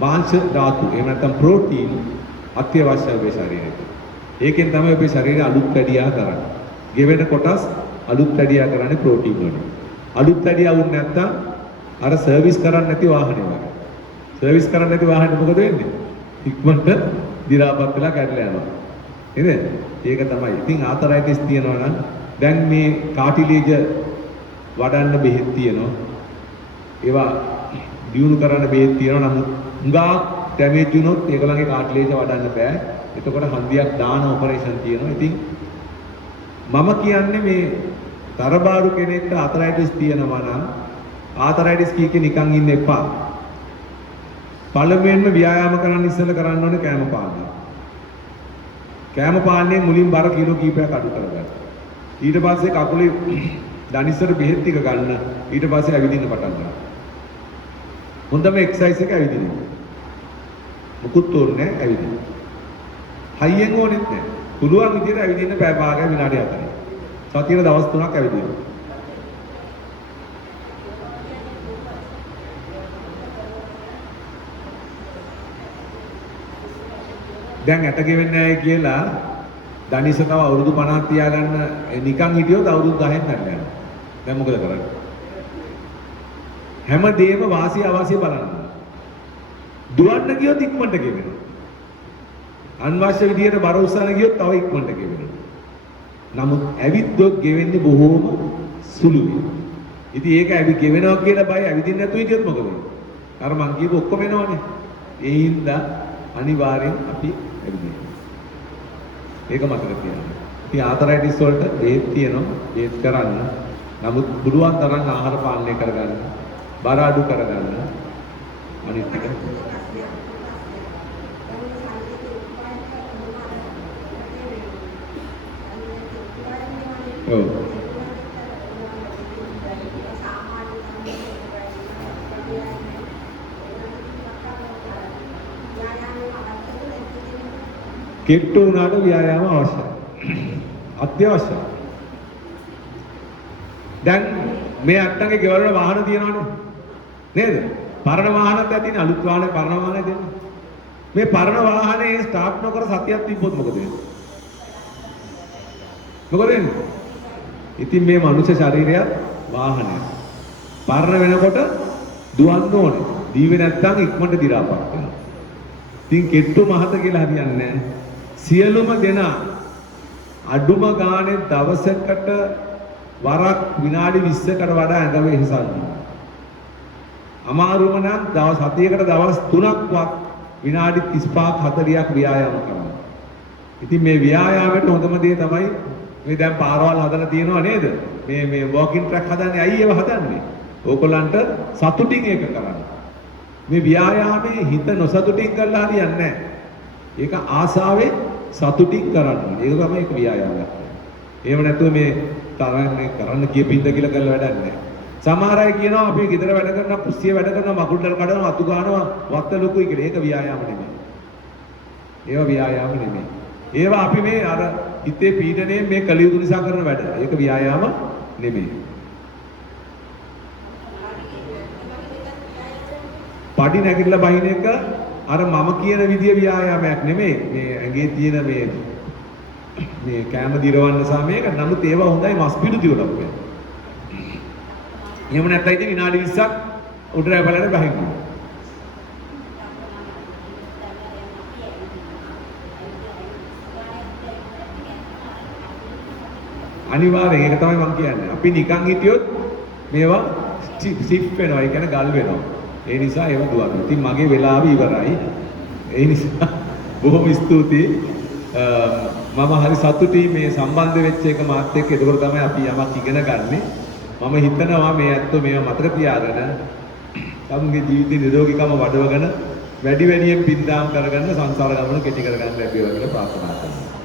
මාංශ ධාතු එහෙම නැත්නම් ප්‍රෝටීන් අත්‍යවශ්‍යයි ඔබේ ශරීරයට. ඒකෙන් තමයි ඔබේ ශරීරය අලුත් වැඩියා කරන්නේ. ගෙවෙන කොටස් අලුත් වැඩියා කරන්නේ ප්‍රෝටීන් වලින්. අලුත් වැඩි આવුත් නැත්තම් අර සර්විස් කරන්නේ නැති වාහනේ වගේ. සර්විස් කරන්නේ නැති වාහනේ මොකද වෙන්නේ? ඉක්මනට දි รา පත් වෙලා කැඩලා යනවා. නේද? ඒක තමයි. ඉතින් ආතරයිටිස් තියෙනවා නම් දැන් මේ කාටිලේජ් වඩන්න බෙහෙත් තියෙනවා. ඒවා දියුණු කරන්න බෙහෙත් තියෙනවා. නමුත් හුඟා ඩැමේජ් වුණොත් ඒගොල්ලන්ගේ කාටිලේජ් වඩන්න බෑ. එතකොට හන්දියක් දාන ඔපරේෂන් තියෙනවා. ඉතින් මම කියන්නේ මේ තරබාරු කෙනෙක්ට ආතරයිටිස් තියෙනවා නම් ආතරයිටිස් කීකේ නිකන් ඉන්න එපා. පළවෙනිම ව්‍යායාම කරන්න ඉස්සෙල්ලා කරන්න ඕනේ කෑම පානය. කෑම පානයේ මුලින් බර කිලෝ කීපයක් අඩු කරගන්න. ඊට පස්සේ කකුලේ දනිස්සර බෙහෙත් ටික ගන්න. ඊට පස්සේ ඇවිදින්න පටන් ගන්න. හොඳම එක්සර්සයිස් එක ඇවිදින්න. මුකුත් ඕනේ නැහැ ඇවිදින්න. හයියෙන් ඕනෙත් නැහැ. පුළුවන් විදිහට ඇවිදින්න පැය භාගයක් විනාඩි 4ක්. සතියේ දවස් 3ක් ඇවිදින්න. දැන් ඇට ගෙවෙන්නේ නැහැ කියලා දනිස තව අවුරුදු 50ක් තියාගන්න නිකන් හිටියොත් අවුරුදු 10ක් නැරලා යනවා. දැන් මොකද කරන්නේ? හැමදේම වාසිය අවාසිය බලන්න. දුවන්න ගියොත් ඉක්මනට ගෙවෙනවා. අන්වශ්‍ය විදියට බර උස්සන ගියොත් තව ඉක්මනට ගෙවෙනවා. නමුත් ඇවිද්දොත් ගෙවෙන්නේ බොහෝම සුළුයි. ඉතින් ඒක ඇවි ගෙවෙනවා කියලා බය ඇවිදින්න නැතුව හිටියොත් මොකද වෙන්නේ? අර මං කියපු ඔක්කොම එනවනේ. ඒ හින්දා අනිවාර්යෙන් අපි ඇවිදින්න. ඒක මතක තියාගන්න. ඉතින් ආතරයිටිස් වලට බේත් තියෙනවා. බේත් කරන්න. නමුත් පුළුවන් තරම් ආහාර පාලනය කරගන්න. බර අඩු කරගන්න. අනිත් ටික ඔව්. කෙට්ටු වුණාට ව්‍යායාම අවශ්‍යයි. අත්‍යවශ්‍යයි. දැන් මේ අට්ටගේ ගෙවල් වල වාහන තියෙනවනේ. නේද? පරණ වාහනත් ඇතිනේ අලුත් වාහනේ පරණ වාහනේ දෙන්නේ. මේ පරණ වාහනේ ස්ටාර්ට් නොකර සතියක් තිබ්බොත් මොකද වෙන්නේ? මොකද වෙන්නේ? ඉතින් මේ මනුෂ්‍ය ශරීරයත් වාහනයක්. පරණ වෙනකොට දුවන්න ඕනේ. දීවේ නැත්තම් ඉක්මනට දි รา පත් වෙනවා. ඉතින් කෙට්ටු මහත කියලා හරියන්නේ නැහැ. සියලුම දෙනා අඩුම ගානේ දවසකට වරක් විනාඩි 20කට වඩා ඇඟ වෙහසන්න. අමාරුම නම් දවස් 7කට දවස් 3ක්වත් විනාඩි 35ක් 40ක් ව්‍යායාම කරනවා. ඉතින් මේ ව්‍යායාමයට හොඳම දේ තමයි මේ දැන් පාරවල් හදලා තියෙනවා නේද? මේ වොකින් ට්‍රැක් හදන්නේ ඇයි ඒව හදන්නේ? ඕගොල්ලන්ට සතුටින් ඒක කරන්න. මේ ව්‍යායාමයේ හිත නොසතුටින් කරලා හරියන්නේ නැහැ. ඒක ආසාවේ සතුටින් කරන්න. ඒක තමයි ඒක ව්‍යායාමයක්. එහෙම නැතුව මේ තරන්නේ කරන්න කියපින්ද කියලා කරලා වැඩක් නැහැ. සමහර අය කියනවා අපි ගෙදර වැඩ කරනවා, කුස්සිය වැඩ කරනවා, මකුල්ලල් කඩනවා, අතු ගන්නවා, වත්ත ලොකුයි කියලා. ඒක ව්‍යායාම නෙමෙයි. ඒවා ව්‍යායාම නෙමෙයි. ඒවා අපි මේ අර හිතේ පීඩනයේ මේ කලියුතු නිසා කරන වැඩ. ඒක ව්‍යායාම නෙමෙයි. පඩි නැගිටලා බහින එක අර මම කියන විදිය ව්‍යායාමයක් නෙමෙයි. මේ ඇඟේ තියෙන මේ කැම දිරවන්න නිසා මේක. නමුත් ඒවා හොඳයි මස් පිඩු දියුණුවක් වෙන. එහෙම නැත්නම් ඉතින් විනාඩි 20ක් උඩරය බලන්න බහින්න. අනිවාර්යෙන් ඒක තමයි මම කියන්නේ. අපි නිකන් හිටියොත් මේවා සිප් වෙනවා. ඒ කියන්නේ ගල් වෙනවා. ඒ නිසා ඒව දුවන්න. ඉතින් මගේ වෙලාව ඉවරයි. ඒ නිසා බොහොම ස්තුතියි. මම හරි සතුටුයි මේ සම්බන්ධ වෙච්ච එක මාත් එක්ක. ඒක තමයි අපි යමක් ඉගෙන ගන්නෙ. මම හිතනවා මේ ඇත්තෝ මේවා මතක තියාගෙන තමුන්ගේ ජීවිතේ නිරෝගීකම වඩවගෙන වැඩි වැඩියෙන් පින්දාම් කරගන්න සංසාර ගමන කෙටි කරගන්න ලැබේවා කියලා ප්‍රාර්ථනා කරනවා.